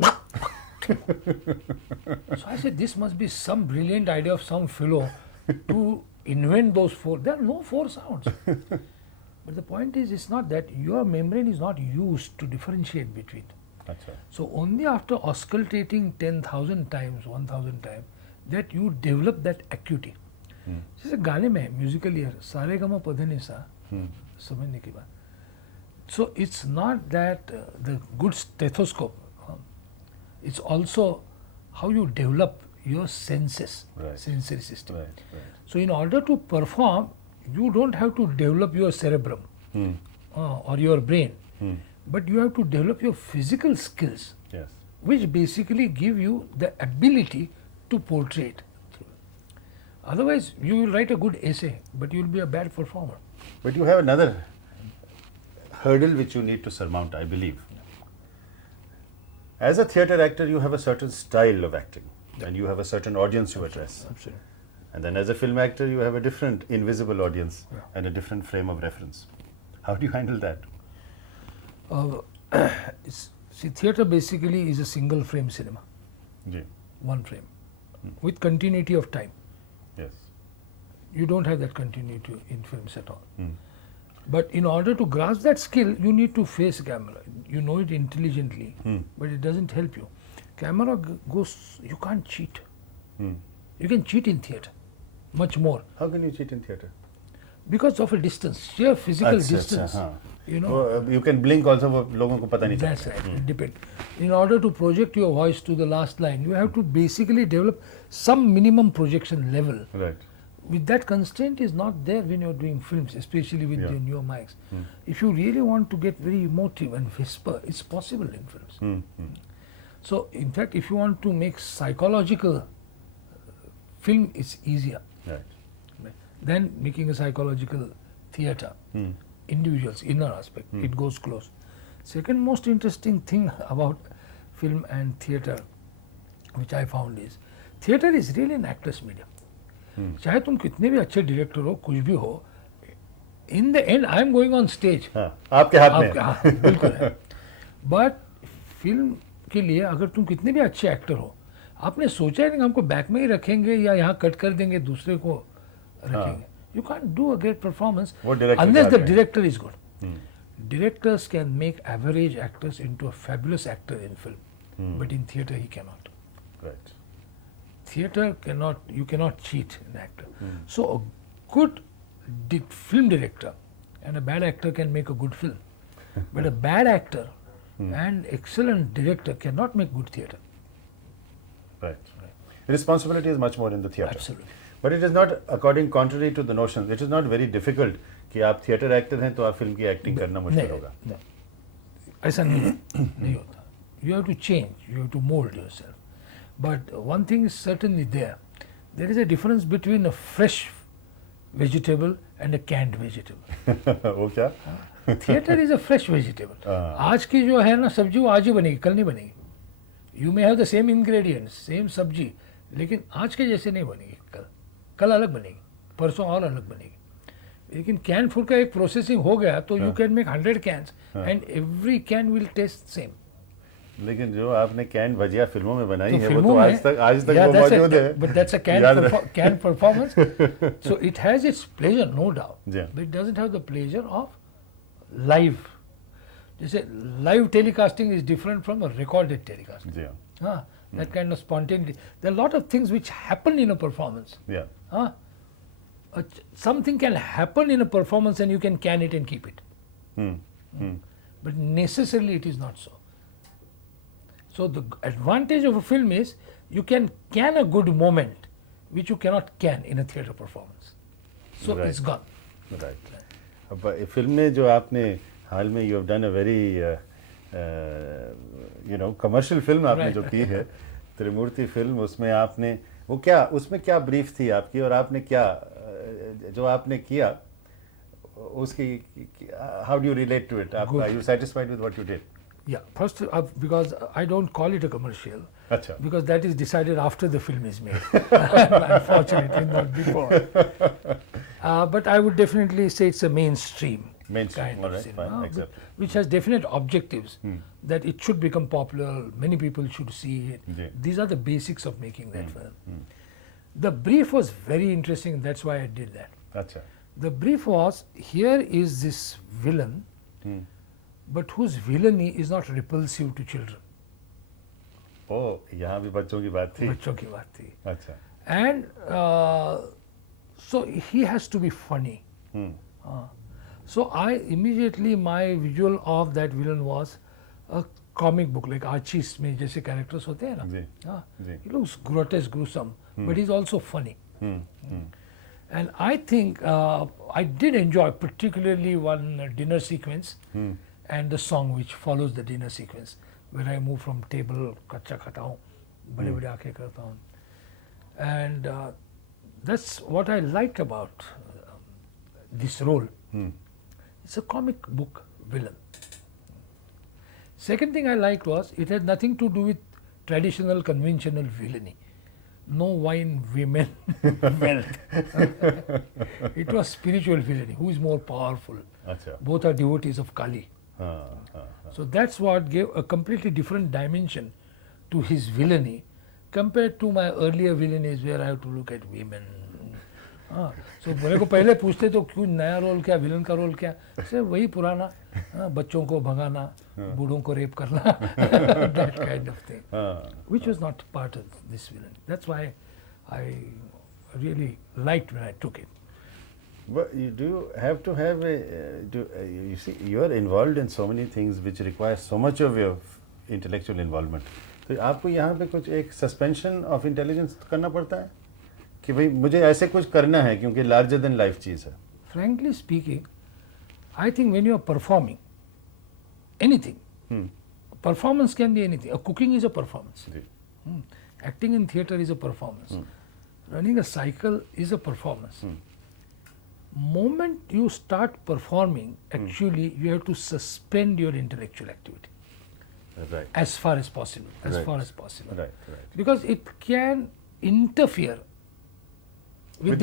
so I said, this must be some brilliant idea of some fellow to invent those 4. There are no 4 sounds. But the point is, it's not that your membrane is not used to differentiate between. अच्छा. So only after auscultating 10,000 times, 1,000 times, that you develop that acuity. जैसे गाने में musical year सारे गमा पधे निसा समझने की बात. So it's not that the good stethoscope, it's also how you develop your senses, Right. sensory system. Right, right. So in order to perform, you don't have to develop your cerebrum or your brain, but you have to develop your physical skills, Yes. which basically give you the ability to portray it. Otherwise, you will write a good essay, but you will be a bad performer. But you have another hurdle which you need to surmount, I believe. As a theatre actor, you have a certain style of acting. and you have a certain audience you address. Absolutely. And then as a film actor, you have a different invisible audience and a different frame of reference. How do you handle that? See, theatre basically is a single frame cinema, Ji. one frame, with continuity of time. Yes. You don't have that continuity in films at all. Hmm. But in order to grasp that skill, you need to face camera. You know it intelligently, but it doesn't help you. Camera goes, you can't cheat. You can cheat in theatre, much more. How can you cheat in theatre? Because of a distance, sheer physical distance. You know, you can blink also, वो लोगों को पता नहीं that's चलता. right. It depends. In order to project your voice to the last line, you have to basically develop some minimum projection level. Right. With that constraint is not there when you're doing films, especially with the newer mics. If you really want to get very emotive and whisper, it's possible in films. So, in fact, if you want to make psychological film, it's easier Right. than making a psychological theatre. Individuals, inner aspect, it goes close. Second most interesting thing about film and theatre, which I found is, theatre is really an actor's medium. चाहे तुम कितने भी अच्छे director हो, कुछ भी हो, in the end I am going on stage. हाँ, आपके हाथ में. हाँ, बिल्कुल है. But फिल्म के लिए अगर तुम कितने भी अच्छे एक्टर हो, आपने सोचा है कि हमको बैक में ही रखेंगे या यहाँ कट कर देंगे, दूसरे को रखेंगे. You can't do a great performance unless the director is good. Directors can make average actors into a fabulous actor in film, but in theatre he cannot. Right. Theatre cannot, you cannot cheat an actor. So a good film director and a bad actor can make a good film, but a bad actor and excellent director cannot make good theatre. Right. Responsibility is much more in the theatre. Absolutely. But it is not, according contrary to the notion, it is not very difficult कि आप theatre actor हैं तो आप film की acting करना मुश्किल होगा. नहीं, ऐसा नहीं होता. You have to change, you have to mold yourself. But one thing is certainly there. There is a difference between a fresh vegetable and a canned vegetable. वो क्या? Theatre is a fresh vegetable. आज की जो है ना सब्जी वो आज ही बनेगी, कल नहीं बनेगी. You may have the same ingredients, same सब्जी, लेकिन आज के जैसे नहीं बनेगी कल अलग बनेगी, परसों और अलग बनेगी. लेकिन कैन फूड का एक प्रोसेसिंग हो गया तो you can make 100 cans and every can will taste same. लेकिन जो आपने कैन भजिया फिल्मों में बनाई तो है वो तो आज तक वो मौजूद है. But that's a canned performance. So it has its pleasure, no doubt, but it doesn't have the pleasure of live. जैसे live telecasting is different from a recorded telecasting. हाँ, that kind of spontaneity. There are a lot of things which happen in a performance. Yeah. Something can happen in a performance and you can can it and keep it. But necessarily it is not so. So the advantage of a film is you can a good moment which you cannot can in a theatre performance. So Right. it's gone. Right. अब film में जो आपने हाल में you have done a very commercial film आपने जो की है, त्रिमूर्ति film, उसमें आपने वो क्या, उसमें क्या ब्रीफ थी आपकी और आपने क्या जो आपने किया उसकी, how do you relate to it? Are you satisfied with what you did? Yeah, first because I don't call it a commercial. अच्छा. Because that is decided after the film is made. Unfortunately, not before. But I would definitely say it's a mainstream kind of cinema, which has definite objectives that it should become popular, many people should see it. Yeah. These are the basics of making that film. The brief was very interesting, that's why I did that. अच्छा. The brief was, here is this villain, but whose villainy is not repulsive to children. ओह, यहाँ भी बच्चों की बात थी. बच्चों की बात थी. अच्छा. And so he has to be funny. So I immediately, my visual of that villain was a comic book like Archie's में जैसे characters होते हैं ना. He looks grotesque, gruesome, but he's also funny. And I think I did enjoy particularly one dinner sequence and the song which follows the dinner sequence, where I move from table, कच्चा खाता हूँ, बड़े बड़े आंखें करता हूँ. And that's what I liked about this role. It's a comic book villain. Second thing I liked was it had nothing to do with traditional conventional villainy. no wine, women, wealth. It was spiritual villainy. Who is more powerful? Acha. Both are devotees of Kali. हाँ, हाँ, So that's what gave a completely different dimension to his villainy compared to my earlier villainies where I have to look at women. हाँ, so मेरे को पहले पूछते तो क्यों नया रोल क्या, विलन का रोल क्या, सर वही पुराना, हाँ, बच्चों को भगाना, बूढ़ों को रेप करना, that kind of thing, which was not part of this villain. That's why I really liked when I took it. But do you have to have a, you see, you are involved in so many things which require so much of your intellectual involvement. तो आपको यहाँ पे कुछ एक suspension of intelligence करना पड़ता है कि भाई मुझे ऐसे कुछ करना है क्योंकि larger than life चीज़ है. Frankly speaking, I think when you are performing anything, performance can be anything. A cooking is a performance. Acting in theatre is a performance. Running a cycle is a performance. Moment you start performing, actually you have to suspend your intellectual activity. Right. As far as possible. Right. Because it can interfere with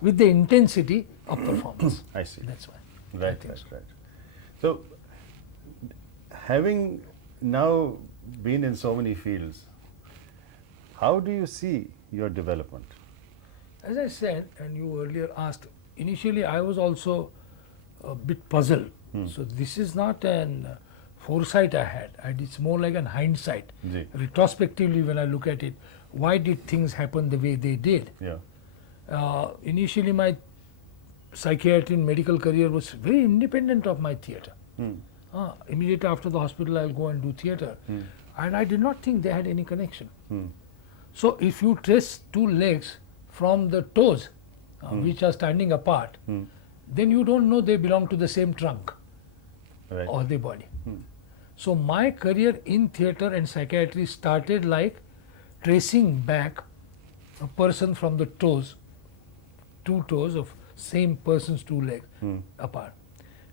With the intensity of performance. I see. That's why. Right. So, having now been in so many fields, how do you see your development? As I said, and you earlier asked, initially I was also a bit puzzled. So this is not an foresight I had. It's more like an hindsight. Ji. Retrospectively, when I look at it, why did things happen the way they did? Yeah. Initially, my psychiatry and medical career was very independent of my theatre. Immediately after the hospital, I'll go and do theatre. And I did not think they had any connection. So if you trace two legs from the toes, which are standing apart, then you don't know they belong to the same trunk or the body. So my career in theatre and psychiatry started like tracing back a person from the toes, two toes of same person's two legs apart.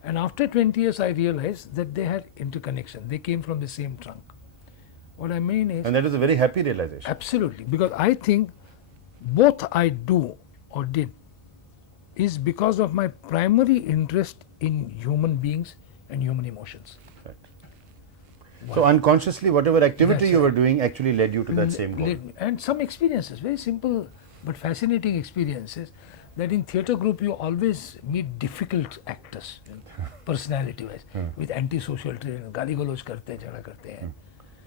And after 20 years, I realized that they had interconnection. They came from the same trunk. What I mean is... And that is a very happy realization. Absolutely. Because I think both I do or did is because of my primary interest in human beings and human emotions. Right. So unconsciously, whatever activity That's you right. were doing actually led you to that same goal. And some experiences, very simple but fascinating experiences, that in theatre group you always meet difficult actors, personality wise, with antisocial traits, गाली गलौज करते हैं, झगड़ा करते हैं.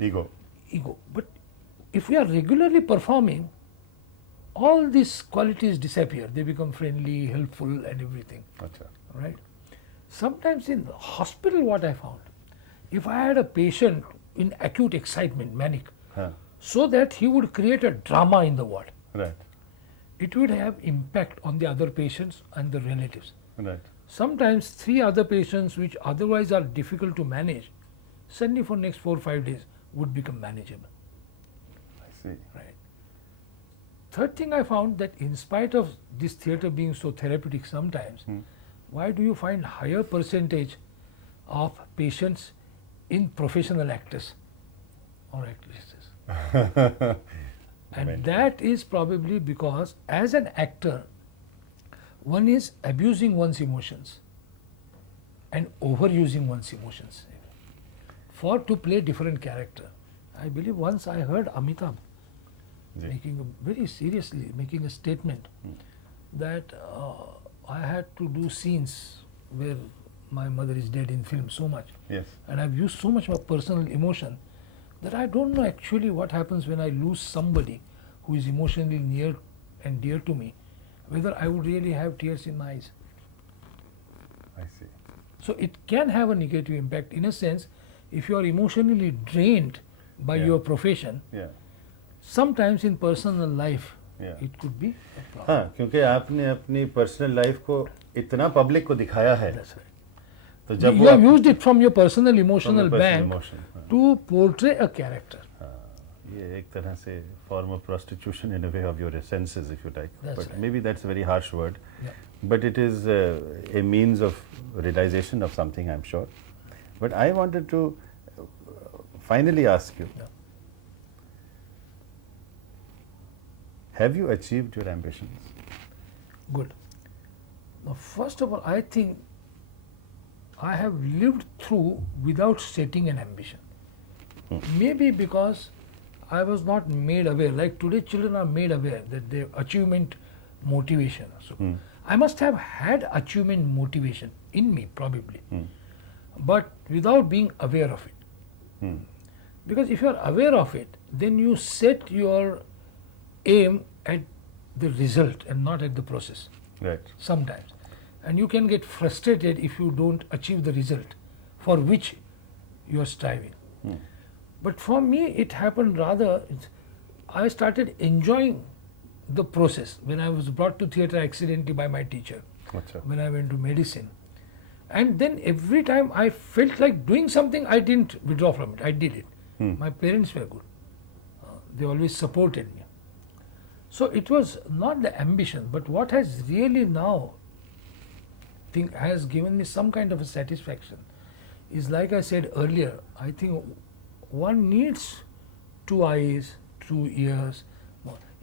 Ego. But if we are regularly performing, all these qualities disappear. They become friendly, helpful and everything. Achha. Right? Sometimes in the hospital what I found, if I had a patient in acute excitement, manic, so that he would create a drama in the ward, Right. it would have impact on the other patients and the relatives. Right. Sometimes 3 other patients which otherwise are difficult to manage, suddenly for next 4 or 5 days would become manageable. I see. Right. Third thing I found, that in spite of this theatre being so therapeutic sometimes, why do you find higher percentage of patients in professional actors or actresses? And that is probably because as an actor, one is abusing one's emotions and overusing one's emotions for to play different character. I believe once I heard Amitabh very seriously making a statement that I had to do scenes where my mother is dead in film so much, Yes. and I've used so much of personal emotion that I don't know actually what happens when I lose somebody who is emotionally near and dear to me, whether I would really have tears in my eyes. I see. So it can have a negative impact in a sense. If you are emotionally drained by your profession, sometimes in personal life it could be a problem. हाँ, क्योंकि आपने अपनी personal life को इतना public को दिखाया है. That's right. तो जब You have used it from your personal emotional bank emotion, to portray a character. ये एक तरह से form of prostitution in a way of your senses, if you like. That's But right. maybe that's a very harsh word. Yeah. But it is a means of realization of something, I'm sure. But I wanted to finally ask you, Have you achieved your ambitions? Good. Now, first of all, I think I have lived through without setting an ambition. Maybe because I was not made aware, like today children are made aware that their achievement motivation. So I must have had achievement motivation in me probably, but without being aware of it. Because if you are aware of it, then you set your aim at the result and not at the process. Right. Sometimes. And you can get frustrated if you don't achieve the result for which you are striving. But for me, it happened rather, I started enjoying the process when I was brought to theatre accidentally by my teacher, when I went to medicine. And then every time I felt like doing something, I didn't withdraw from it, I did it. My parents were good. They always supported me. So it was not the ambition, but what has really now has given me some kind of a satisfaction is, like I said earlier, I think one needs 2 eyes, 2 ears.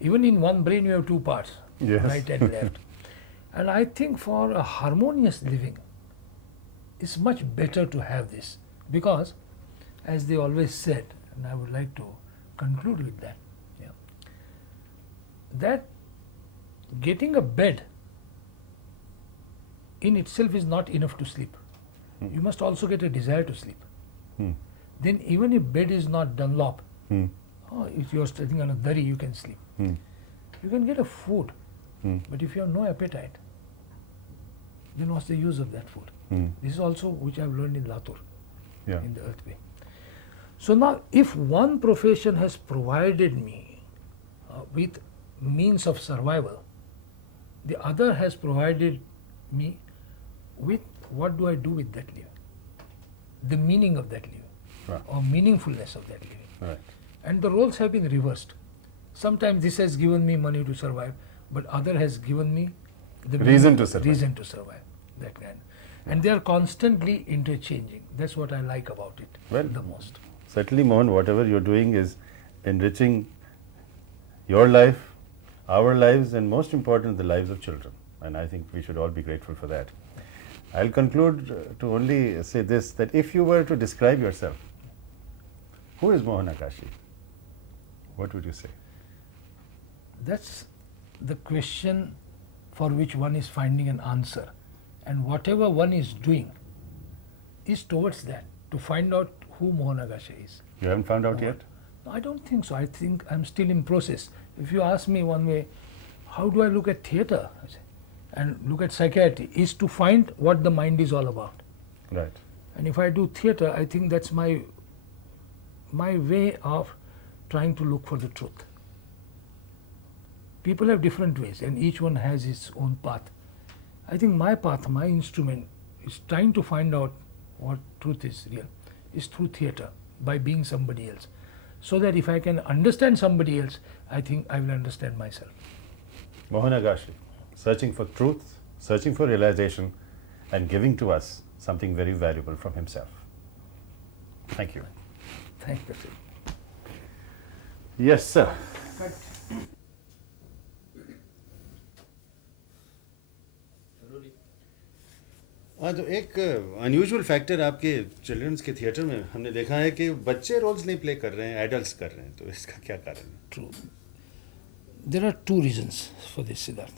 Even in one brain you have 2 parts, yes. right and left. And I think for a harmonious living, it's much better to have this, because as they always said, and I would like to conclude with that, that getting a bed in itself is not enough to sleep. You must also get a desire to sleep. Then even if bed is not Dunlop, if you are sitting on a dari, you can sleep. You can get a food, but if you have no appetite, then what's the use of that food? This is also which I have learned in Latur, in the Earth Way. So now, if one profession has provided me with means of survival, the other has provided me with what do I do with that living, the meaning of that living, or meaningfulness of that living. Right. And the roles have been reversed. Sometimes this has given me money to survive, but other has given me the reason to survive. Reason to survive, that kind. And they are constantly interchanging. That's what I like about it the most. Certainly, Mohan, whatever you're doing is enriching your life, our lives, and most important, the lives of children. And I think we should all be grateful for that. I'll conclude to only say this, that if you were to describe yourself, who is Mohan Agashe? What would you say? That's the question for which one is finding an answer. And whatever one is doing is towards that, to find out who Mohan Agashe is. You haven't found out yet? No, I don't think so. I think I'm still in process. If you ask me one way, how do I look at theatre and look at psychiatry, is to find what the mind is all about. Right. And if I do theatre, I think that's my way of trying to look for the truth. People have different ways, and each one has its own path. I think my path, my instrument, is trying to find out what truth is real, is through theatre, by being somebody else. So that if I can understand somebody else, I think I will understand myself. Mohan Agashe, searching for truth, searching for realization, and giving to us something very valuable from himself. Thank you. Thank you. Yes, sir. हाँ, तो एक unusual factor आपके children's के theatre में हमने देखा है कि बच्चे रोल्स नहीं प्ले कर रहे हैं, एडल्ट्स कर रहे हैं, तो इसका क्या कारण है? True. There are 2 reasons for this, Siddharth.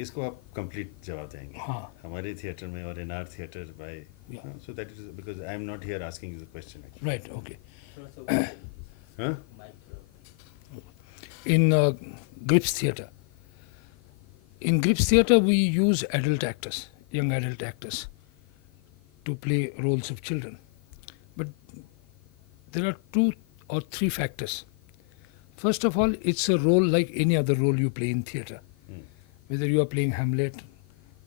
इसको आप कंप्लीट जवाब देंगे? हाँ. हमारे थिएटर में और in our theatre by, so that is because I am not here asking you the question actually. Right, okay. Huh? In Grips Theatre. In Grips Theatre, we use adult actors, young adult actors, to play roles of children. But there are 2 or 3 factors. First of all, it's a role like any other role you play in theatre. Whether you are playing Hamlet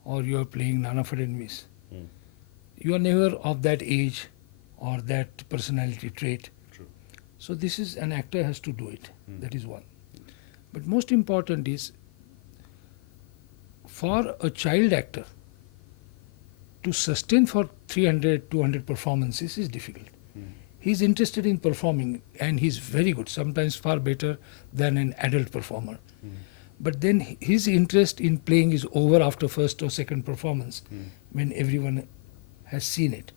or you are playing Nana Fadnvis. You are never of that age or that personality trait. True. So this is, an actor has to do it. That is one. But most important is, for a child actor to sustain for 300, 200 performances is difficult. He's interested in performing and he's very good, sometimes far better than an adult performer. But then his interest in playing is over after first or second performance, when everyone has seen it.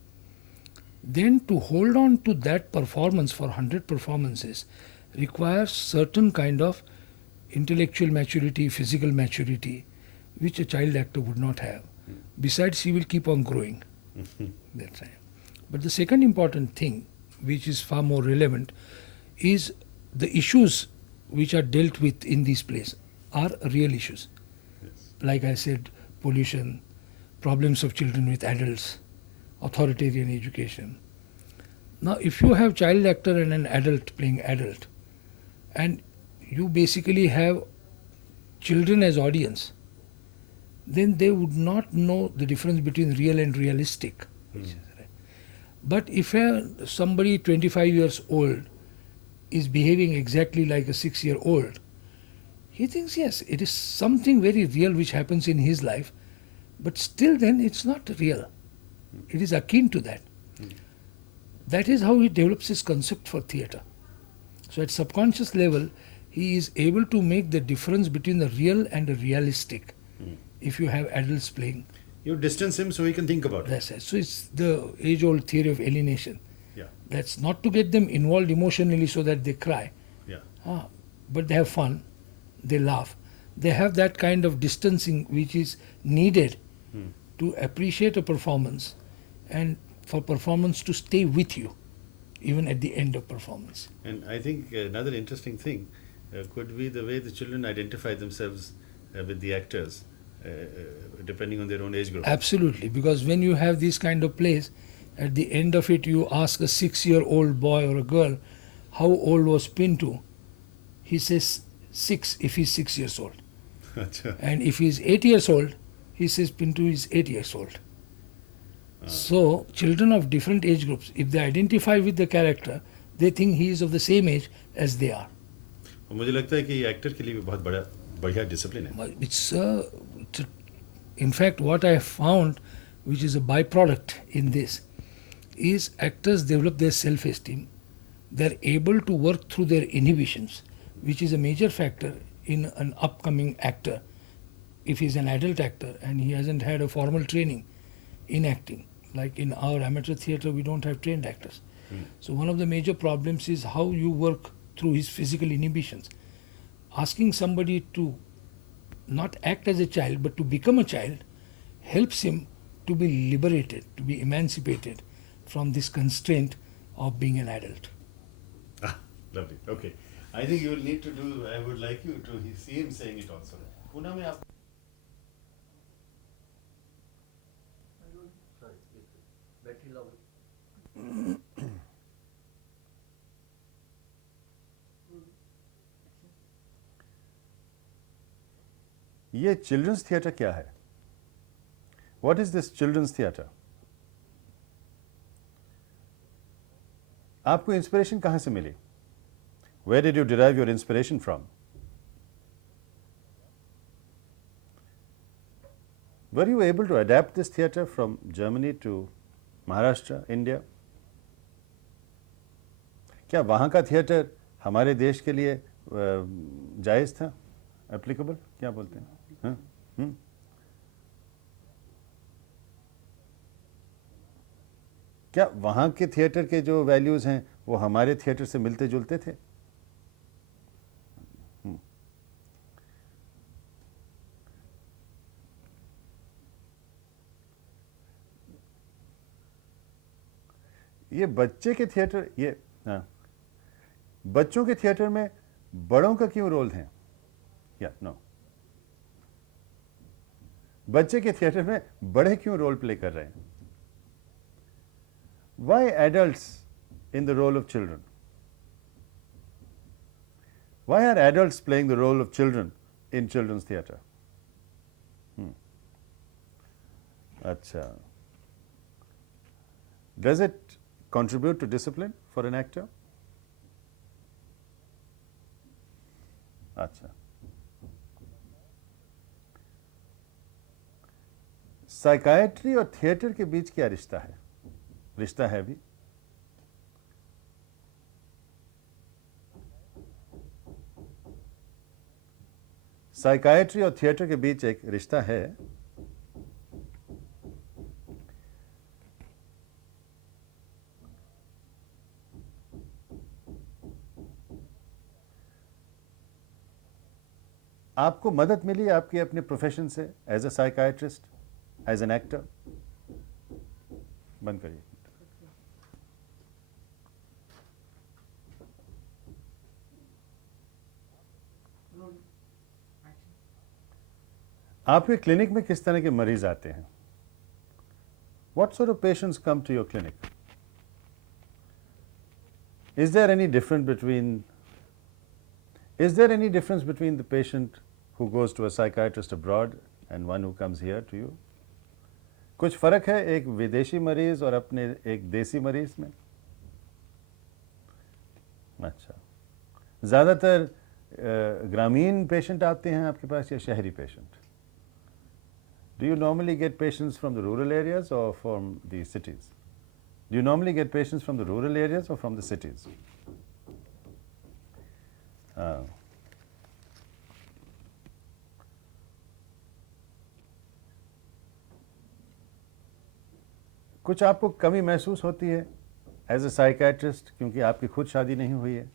Then to hold on to that performance for 100 performances requires certain kind of intellectual maturity, physical maturity, which a child actor would not have. Besides, he will keep on growing. That's right. But the second important thing, which is far more relevant, is the issues which are dealt with in these plays are real issues. Like I said, pollution, problems of children with adults, authoritarian education. Now, if you have child actor and an adult playing adult, and you basically have children as audience, then they would not know the difference between real and realistic. But if somebody 25 years old is behaving exactly like a 6-year-old, he thinks, yes, it is something very real which happens in his life, but still then it's not real. It is akin to that. That is how he develops his concept for theatre. So at subconscious level, he is able to make the difference between the real and the realistic. If you have adults playing. You distance him so he can think about it. That's it. So it's the age-old theory of alienation. Yeah. That's not to get them involved emotionally so that they cry. Yeah. But they have fun, they laugh. They have that kind of distancing which is needed to appreciate a performance and for performance to stay with you, even at the end of performance. And I think another interesting thing could be the way the children identify themselves with the actors, depending on their own age group. Absolutely, because when you have these kind of plays, at the end of it you ask a 6-year-old boy or a girl, how old was Pintu? He says 6 if he's 6 years old. And if he's 8 years old, he says Pintu is 8 years old. So children of different age groups, if they identify with the character, they think he is of the same age as they are. मुझे लगता है कि actor के लिए भी बहुत बढ़िया discipline है. It's in fact what I have found, which is a byproduct in this, is actors develop their self-esteem. They're able to work through their inhibitions, which is a major factor in an upcoming actor. If he's an adult actor and he hasn't had a formal training in acting, like in our amateur theatre we don't have trained actors. So one of the major problems is how you work through his physical inhibitions. Asking somebody to not act as a child but to become a child helps him to be liberated, to be emancipated from this constraint of being an adult. Lovely. Okay. I think you will need to do, I would like you to see him saying it also. Pune mein aap Sorry, battery low. ये children's theatre क्या है? What is this children's theatre? आपको inspiration कहाँ से मिली? Where did you derive your inspiration from? Were you able to adapt this theatre from Germany to Maharashtra, India? क्या वहाँ का theatre हमारे देश के लिए जायज़ था? Applicable? क्या बोलते हैं? हाँ? क्या वहाँ के थिएटर के जो वैल्यूज़ हैं वो हमारे थिएटर से मिलते जुलते थे? ये बच्चे के थिएटर, ये हाँ, बच्चों के थिएटर में बड़ों का क्यों रोल है? या नो, बच्चे के थिएटर में बड़े क्यों रोल प्ले कर रहे हैं? Why adults in the role of children? Why are adults playing the role of children in children's theatre? अच्छा. Does it contribute to discipline for an actor? अच्छा. साइकाइट्री और थिएटर के बीच क्या रिश्ता है? रिश्ता है भी? साइकाइट्री और थिएटर के बीच एक रिश्ता है। आपको मदद मिली आपके अपने प्रोफेशन से as a psychiatrist, as an actor? बंद करिए। आपके क्लिनिक में किस तरह के मरीज आते हैं? What sort of patients come to your clinic? Is there any difference between the patient who goes to a psychiatrist abroad and one who comes here to you? कुछ फर्क है एक विदेशी मरीज और अपने एक देसी मरीज में? अच्छा, ज़्यादातर ग्रामीण पेशेंट आते हैं आपके पास या शहरी patient? Do you normally get patients from the rural areas or from the cities? Do you normally get patients from the rural areas or from the cities? कुछ आपको कमी महसूस होती है एज ए साइकाइट्रिस्ट क्योंकि आपकी खुद शादी नहीं हुई है?